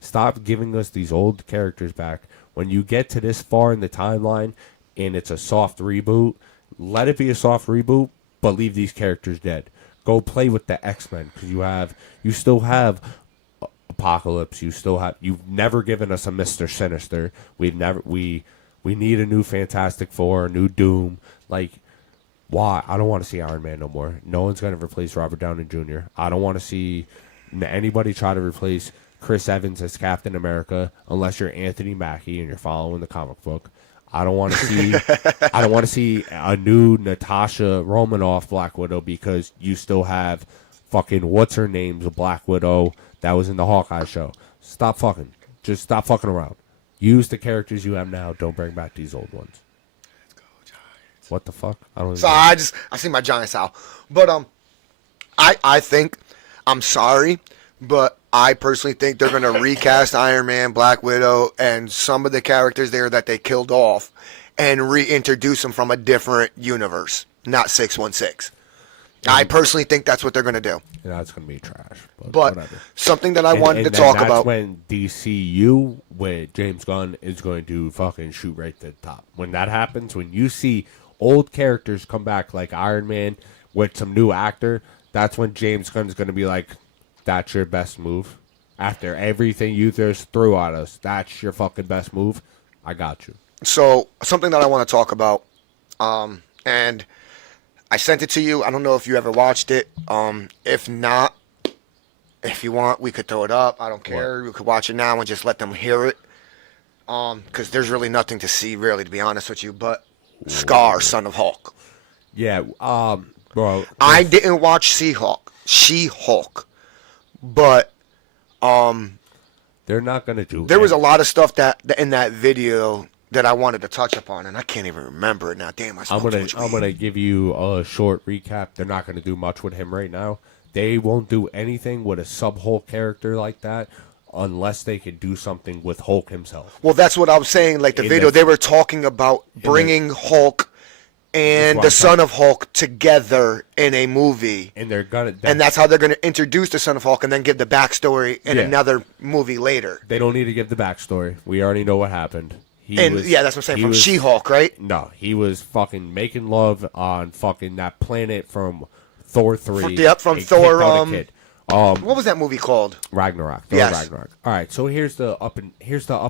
stop giving us these old characters back. When you get to this far in the timeline and it's a soft reboot, let it be a soft reboot, but leave these characters dead. Go play with the X-Men because you still have Apocalypse. You've never given us a Mr. Sinister. We need a new Fantastic Four, a new Doom. Like, why? I don't want to see Iron Man no more. No one's going to replace Robert Downey Jr. I don't want to see anybody try to replace Chris Evans as Captain America unless you're Anthony Mackie and you're following the comic book. I don't want to see a new Natasha Romanoff Black Widow because you still have fucking what's her name's Black Widow that was in the Hawkeye show. Just stop fucking around. Use the characters you have now. Don't bring back these old ones. What the fuck? I don't. So I see my Giants out, but I think, I'm sorry, but I personally think they're gonna recast Iron Man, Black Widow, and some of the characters there that they killed off, and reintroduce them from a different universe, not 616. I personally think that's what they're gonna do. Yeah, that's gonna be trash. But whatever. something that I wanted to then talk that's about. when DCU with James Gunn is going to fucking shoot right to the top. When that happens, when you see old characters come back like Iron Man with some new actor, that's when James Gunn's going to be like, that's your best move. After everything you just threw at us, that's your fucking best move. I got you. So something that I want to talk about, and I sent it to you. I don't know if you ever watched it. If not, if you want, we could throw it up. I don't care. We could watch it now and just let them hear it. Because there's really nothing to see, really, to be honest with you. But Scar, Son of Hulk. Yeah, bro. I didn't watch She-Hulk, but they're not gonna do. there was a lot of stuff that in that video that I wanted to touch upon, and I can't even remember it now. Damn, I'm gonna give you a short recap. They're not gonna do much with him right now. They won't do anything with a sub-Hulk character like that unless they could do something with Hulk himself. Well, that's what I was saying. Like the video, they were talking about bringing Hulk and the Son of Hulk together in a movie, And they're gonna. and that's how they're going to introduce the Son of Hulk and then give the backstory in another movie later. They don't need to give the backstory. We already know what happened. Yeah, that's what I'm saying. From She-Hulk, right? No, he was fucking making love on fucking that planet from Thor 3. From He Thor. kicked out a kid. What was that movie called? Ragnarok. Yes. Ragnarok. All right, so here's the up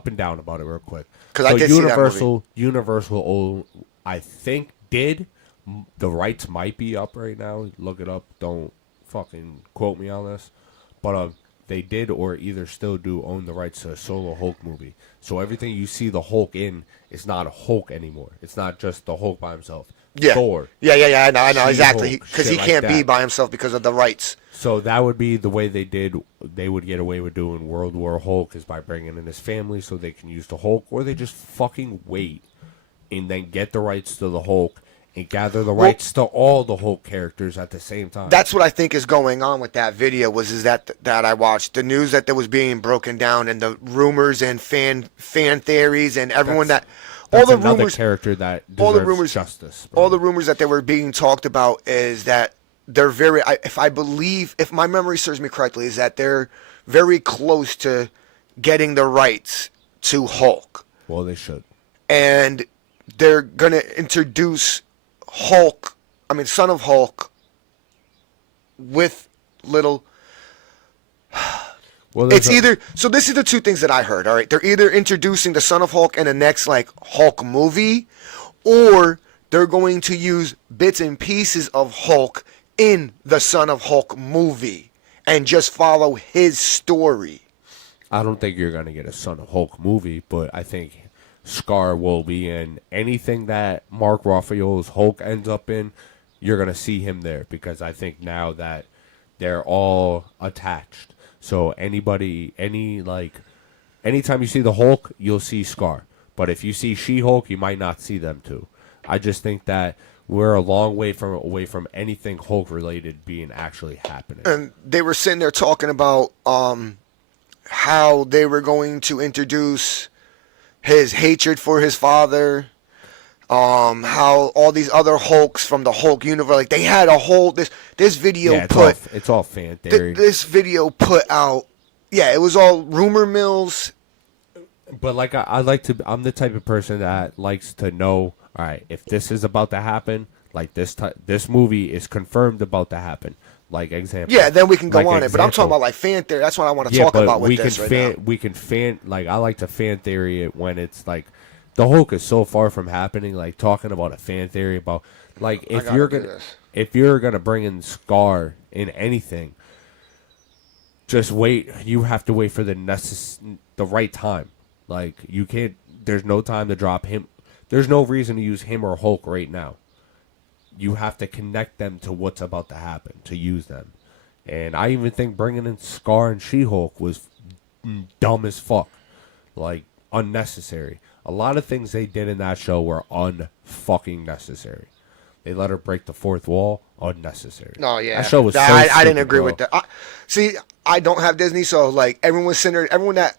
and down about it real quick. 'Cause so I did see that movie. Universal, I think did. The rights might be up right now. Look it up. Don't fucking quote me on this. But they did or either still do own the rights to a solo Hulk movie. So everything you see the Hulk in is not a Hulk anymore. It's not just the Hulk by himself. Yeah. Thor. Yeah, I know She-Hulk, exactly. Because he shit can't like be that. by himself because of the rights. So that would be the way they would get away with doing World War Hulk is by bringing in his family so they can use the Hulk, or they just fucking wait and then get the rights to the Hulk and gather the rights to all the Hulk characters at the same time. That's what I think is going on with that video is that I watched the news that was being broken down and the rumors and fan theories and everyone that all the another rumors, character that all the deserves rumors, justice. Bro. all the rumors that they were being talked about is that they're if my memory serves me correctly, is that they're very close to getting the rights to Hulk, Well, they should. and they're gonna introduce Son of Hulk, with little. Well, It's either so. This is the two things that I heard. All right, they're either introducing the Son of Hulk in the next Hulk movie, or they're going to use bits and pieces of Hulk in the Son of Hulk movie and just follow his story. I don't think you're gonna get a Son of Hulk movie, but I think Scar will be in anything that Mark Ruffalo's Hulk ends up in. You're gonna see him there because I think now that they're all attached. So anytime you see the Hulk, you'll see Scar. But if you see She-Hulk, you might not see them too. I just think that we're a long way away from anything Hulk related being actually happening. And they were sitting there talking about how they were going to introduce his hatred for his father. How all these other Hulks from the Hulk universe, they had a whole this video it's all fan theory. This video put out, it was all rumor mills. But I'm the type of person that likes to know. All right, if this is about to happen, this movie is confirmed about to happen. Like example. Yeah, then we can go on it. But I'm talking about fan theory. That's what I want to talk about with this right now. We can fan I like to fan theory it when it's like. The Hulk is so far from happening. Like talking about a fan theory about if you're gonna bring in Scar in anything, just wait. You have to wait for the right time. Like you can't. There's no time to drop him. There's no reason to use him or Hulk right now. You have to connect them to what's about to happen to use them. And I even think bringing in Scar and She-Hulk was dumb as fuck, like unnecessary. A lot of things they did in that show were unfucking necessary. They let her break the fourth wall. Unnecessary. Oh yeah, that show was. I didn't agree with that. I don't have Disney, so everyone that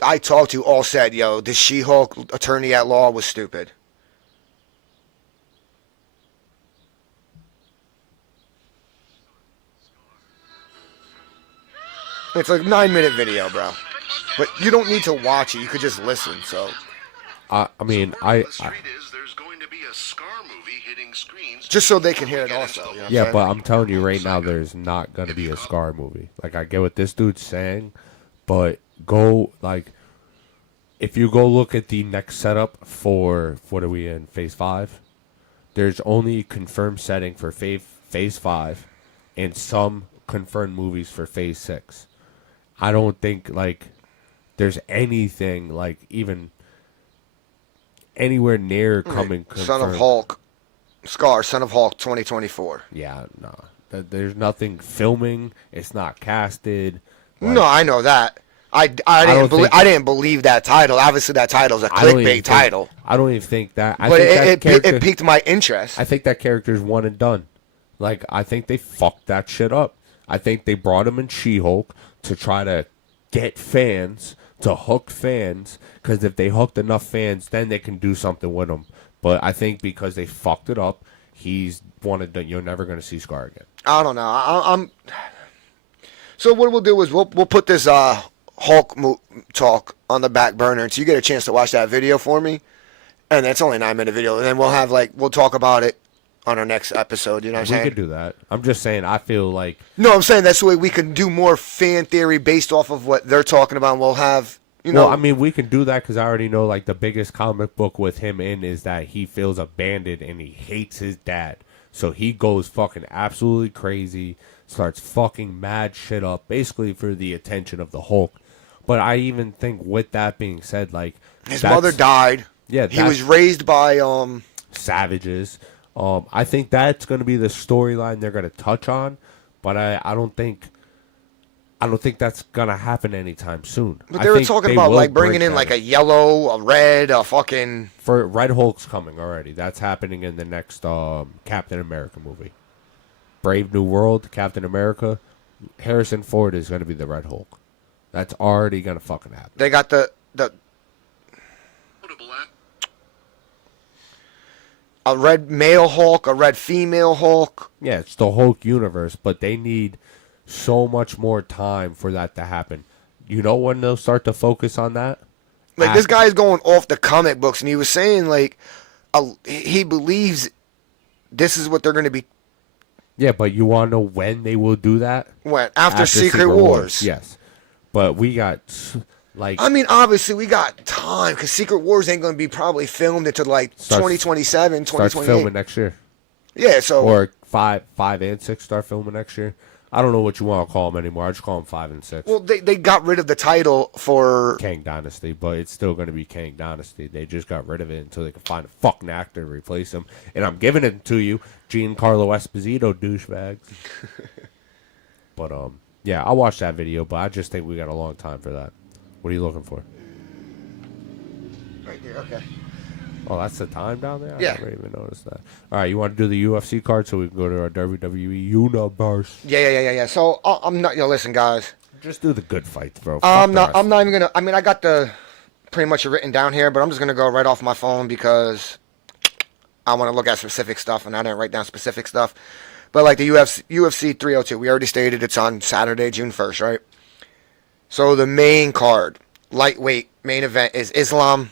I talked to all said, "Yo, this She-Hulk attorney at law was stupid." It's a 9-minute video, bro. But you don't need to watch it. You could just listen. So. There's going to be a Scar movie hitting screens just so they can hear it also. You know yeah, but I'm telling you right now, there's not going to be a Scar movie. Like, I get what this dude's saying, but if you go look at the next setup for, what are we in, Phase 5? There's only confirmed setting for Phase 5 and some confirmed movies for Phase 6. I don't think, there's anything, even anywhere near coming confirmed. Son of Hulk. Scar, Son of Hulk 2024. Yeah, no. There's nothing filming. It's not casted. No, I know that. I didn't believe that title. Obviously, that title's a clickbait title. I don't even think that. It piqued my interest. I think that character's one and done. I think they fucked that shit up. I think they brought him in She-Hulk to try to get fans, to hook fans, because if they hooked enough fans, then they can do something with him. But I think because they fucked it up, he's one and done. You're never going to see Scar again. I don't know. So what we'll do is we'll put this Hulk talk on the back burner until you get a chance to watch that video for me, and it's only a 9-minute video. And then we'll have we'll talk about it on our next episode. You know what I'm saying? We could do that. I'm just saying. I feel like I'm saying that's the way we can do more fan theory based off of what they're talking about. And we'll have Well, I mean, we can do that because I already know the biggest comic book with him in is that he feels abandoned and he hates his dad. So he goes fucking absolutely crazy, starts fucking mad shit up, basically for the attention of the Hulk. But I even think with that being said, his mother died. Yeah, he was raised by savages. I think that's going to be the storyline they're going to touch on, but I don't think that's going to happen anytime soon. But they were talking about bringing in a yellow, a red, a fucking for Red Hulk's coming already. That's happening in the next Captain America movie. Brave New World, Captain America, Harrison Ford is going to be the Red Hulk. That's already going to fucking happen. They got the a red male Hulk, a red female Hulk. Yeah, it's the Hulk universe, but they need so much more time for that to happen. You know when they'll start to focus on that? Like, this guy's going off the comic books, and he was saying, like, he believes this is what they're going to be. Yeah, but you want to know when they will do that? When? After Secret Wars. Yes. But we got, like... I mean, obviously, we got time, because Secret Wars ain't going to be probably filmed until, like, 2027, 2028. Starts filming next year. Yeah, so... Or 5 and 6 start filming next year. I don't know what you want to call them anymore. I just call them 5 and 6. Well, they got rid of the title for... Kang Dynasty, but it's still going to be Kang Dynasty. They just got rid of it until they can find a fucking actor to replace him. And I'm giving it to you, Giancarlo Esposito, douchebags. But, yeah, I'll watch that video, but I just think we got a long time for that. What are you looking for? Right there, okay. Oh, that's the time down there? Yeah. I never even noticed that. All right, you want to do the UFC card so we can go to our WWE universe? Yeah. So, I'm not... listen, guys. Just do the good fights, bro. I'm not even going to... I mean, I got the... pretty much written down here, but I'm just going to go right off my phone because I want to look at specific stuff, and I didn't write down specific stuff. But, like, the UFC 302, we already stated it's on Saturday, June 1st, right? So, the main card, lightweight main event is Islam...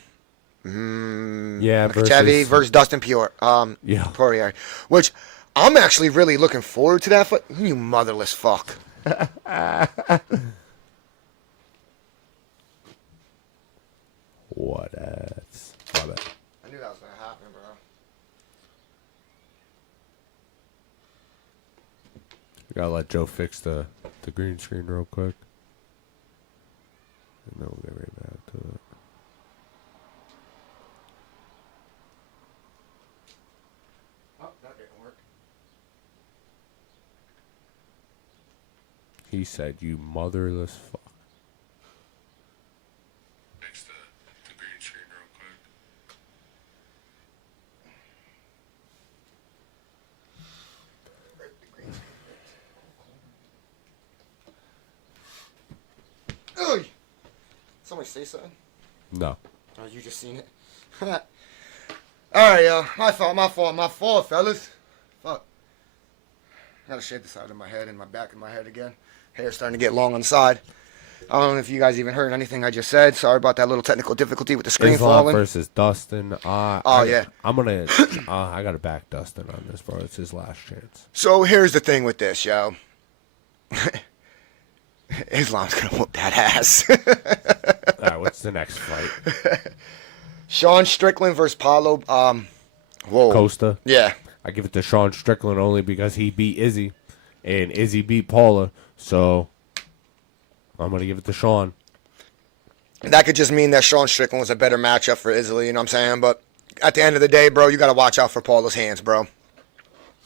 Makhachev versus Dustin Poirier, which I'm actually really looking forward to that fight. You motherless fuck. What else? My bad. I knew that was gonna happen, bro. Gotta let Joe fix the green screen real quick. And then we'll get right back to it. He said, "You motherless fuck." Fix the green screen real quick. Ugh. Somebody say something? No. Oh, you just seen it? Alright, yo. My fault, fellas. Fuck. Gotta shave the side of my head and my back of my head again. Hair's starting to get long on the side. I don't know if you guys even heard anything I just said. Sorry about that little technical difficulty with the screen Islam falling. versus Dustin. Yeah. I'm gonna. I gotta back Dustin on this, bro. It's his last chance. So here's the thing with this, yo. Islam's gonna whoop that ass. All right, what's the next fight? Sean Strickland versus Paulo. Whoa. Costa. Yeah. I give it to Sean Strickland only because he beat Izzy, and Izzy beat Paula. So I'm gonna give it to Sean. That could just mean that Sean Strickland was a better matchup for Izzy, you know what I'm saying? But at the end of the day, bro, you got to watch out for Paula's hands, bro.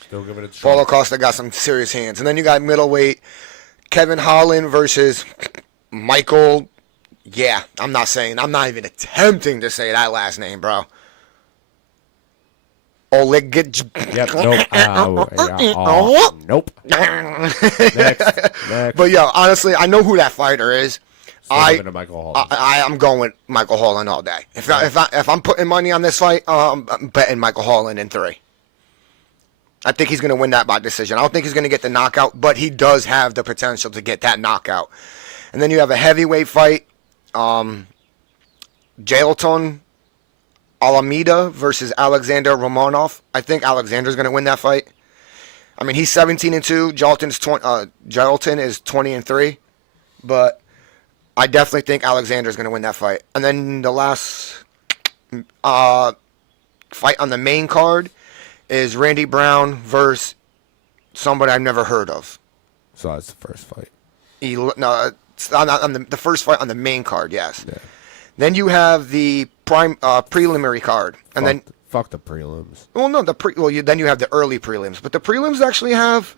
Still giving it to Sean. Paulo Costa got some serious hands. And then you got middleweight Kevin Holland versus Michael. Yeah, I'm not even attempting to say that last name, bro. Yep, nope. Next. But yo, honestly, I know who that fighter is. I'm going with Michael Holland all day. If I'm putting money on this fight, I'm betting Michael Holland in 3. I think he's going to win that by decision. I don't think he's going to get the knockout, but he does have the potential to get that knockout. And then you have a heavyweight fight, Jailton Alameda versus Alexander Romanov. I think Alexander's going to win that fight. I mean, he's 17-2. Jailton is 20-3, but I definitely think Alexander's going to win that fight. And then the last fight on the main card is Randy Brown versus somebody I've never heard of. So that's the first fight. It's on the first fight on the main card, yes. Yeah. Then you have the preliminary card, and fuck the prelims. Well, no, then you have the early prelims, but the prelims actually have,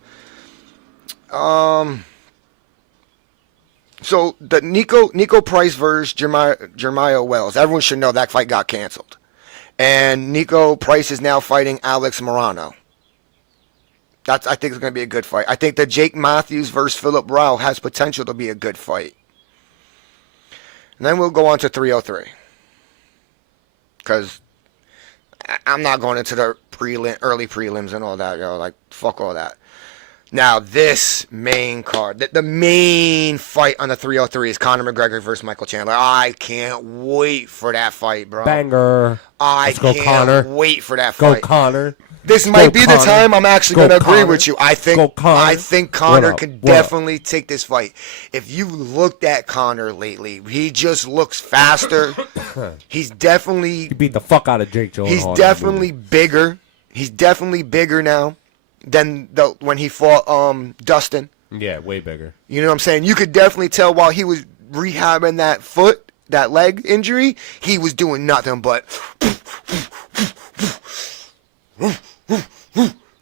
so the Nico Price versus Jeremiah Wells. Everyone should know that fight got canceled, and Nico Price is now fighting Alex Morano. I think it's going to be a good fight. I think the Jake Matthews versus Philip Rao has potential to be a good fight. And then we'll go on to 303. Because I'm not going into the early prelims and all that, yo. Like, fuck all that. Now, this main card, the main fight on the 303 is Conor McGregor versus Michael Chandler. I can't wait for that fight, bro. Banger. I Let's go, can't Conor. wait for that Go fight. Conor. This Let's might go, be the Conor. time I'm actually Go, going to agree Conor. with you. I Go, Conor. think Conor What up? can What up? definitely take this fight. If you looked at Conor lately, he just looks faster. He's definitely He beat the fuck out of Jake Gyllenhaal. He's in that definitely movie. bigger. He's definitely bigger now than when he fought Dustin. Yeah, way bigger. You know what I'm saying? You could definitely tell while he was rehabbing that leg injury, he was doing nothing but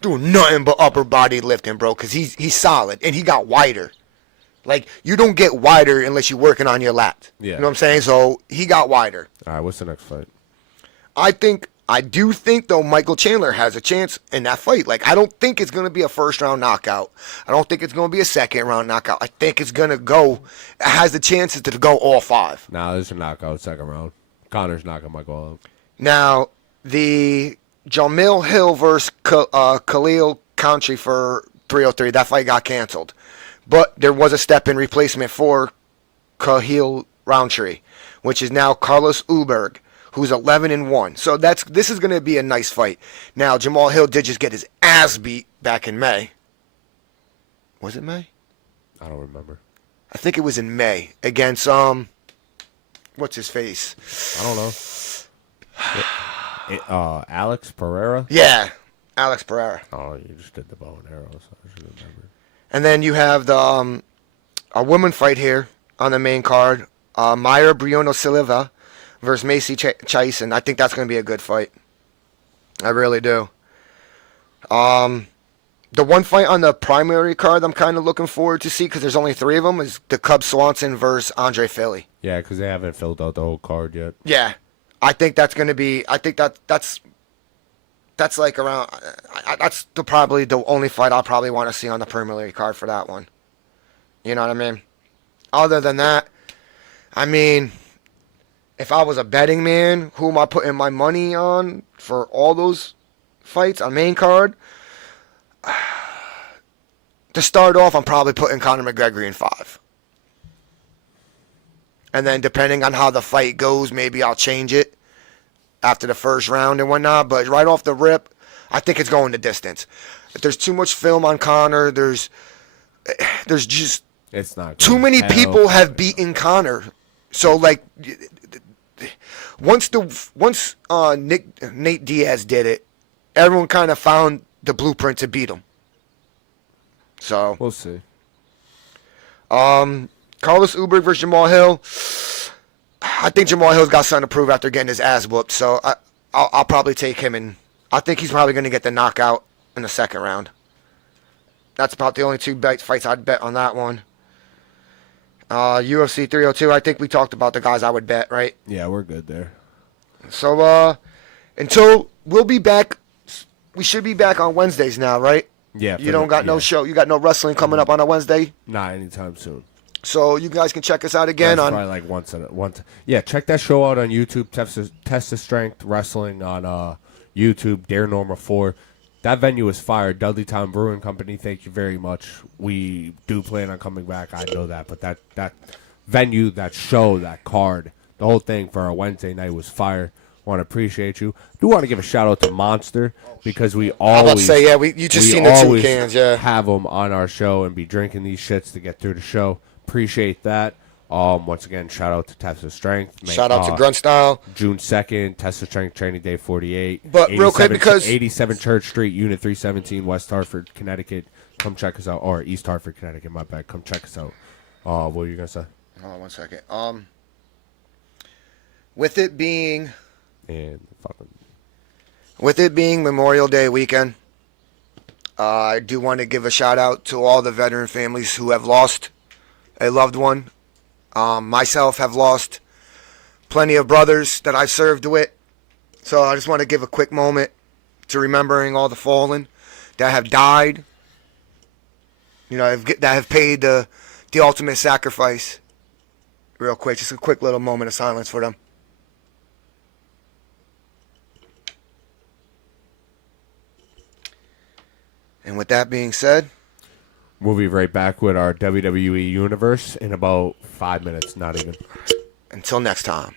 doing nothing but upper body lifting, bro, because he's solid and he got wider. Like, you don't get wider unless you're working on your lats. Yeah. You know what I'm saying? So he got wider. All right, what's the next fight? I do think, though, Michael Chandler has a chance in that fight. Like, I don't think it's going to be a first-round knockout. I don't think it's going to be a second-round knockout. I think it's going to go, it has the chances to go all 5. Nah, this is a knockout second round. Connor's knocking Michael out. Now, the Jamil Hill versus Khalil Country for 303, that fight got canceled. But there was a step-in replacement for Khalil Roundtree, which is now Carlos Uberg, who's 11-1. So this is going to be a nice fight. Now, Jamal Hill did just get his ass beat back in May. Was it May? I don't remember. I think it was in May against what's his face? I don't know. Alex Pereira? Yeah, Alex Pereira. Oh, you just did the bow and arrow, so I should remember. And then you have the a woman fight here on the main card. Mayra Briono Silva versus Macy Chison. I think that's going to be a good fight. I really do. The one fight on the primary card I'm kind of looking forward to see, because there's only 3 of them, is the Cub Swanson versus Andre Philly. Yeah, because they haven't filled out the whole card yet. Yeah, I think that's going to be. I think that's like around. That's probably the only fight I'll probably want to see on the preliminary card for that one. You know what I mean? Other than that, I mean, if I was a betting man, who am I putting my money on for all those fights on main card? To start off, I'm probably putting Conor McGregor in 5. And then depending on how the fight goes, maybe I'll change it after the first round and whatnot. But right off the rip, I think it's going the distance. If there's too much film on Conor, there's just It's not too good. many Hell. people have beaten Conor. So like, once Nate Diaz did it, everyone kind of found the blueprint to beat him. So We'll see. Carlos Uberg versus Jamal Hill. I think Jamal Hill's got something to prove after getting his ass whooped. So I'll probably take him, and I think he's probably going to get the knockout in the second round. That's about the only 2 fights I'd bet on that one. UFC 302. I think we talked about the guys I would bet, right? Yeah, we're good there. So until we'll be back, we should be back on Wednesdays now, right? Yeah. You don't got no show. You got no wrestling coming up on a Wednesday. Not anytime soon. So you guys can check us out again That's on. probably like once. Yeah, check that show out on YouTube. Test of Strength Wrestling on YouTube. Dare Norma 4. That venue is fire. Dudley Town Brewing Company. Thank you very much. We do plan on coming back. I know that, but that venue, that show, that card, the whole thing for our Wednesday night was fire. Want to appreciate you. Do want to give a shout out to Monster, because we always. I'm about to say, yeah, you just seen the 2 always cans, yeah. have them on our show and be drinking these shits to get through the show. Appreciate that. Once again, shout out to Test of Strength. Shout out to Grunt Style. June 2nd, Test of Strength Training Day 48. But real quick, because 87 Church Street, Unit 317, West Hartford, Connecticut. Come check us out, or East Hartford, Connecticut. My bad. Come check us out. What were you gonna say? Hold on 1 second. With it being Memorial Day weekend, I do want to give a shout out to all the veteran families who have lost a loved one. Myself have lost plenty of brothers that I served with. So I just want to give a quick moment to remembering all the fallen that have died, that have paid the ultimate sacrifice. Real quick, just a quick little moment of silence for them. And with that being said, We'll be right back with our WWE Universe in about 5 minutes, not even. until next time.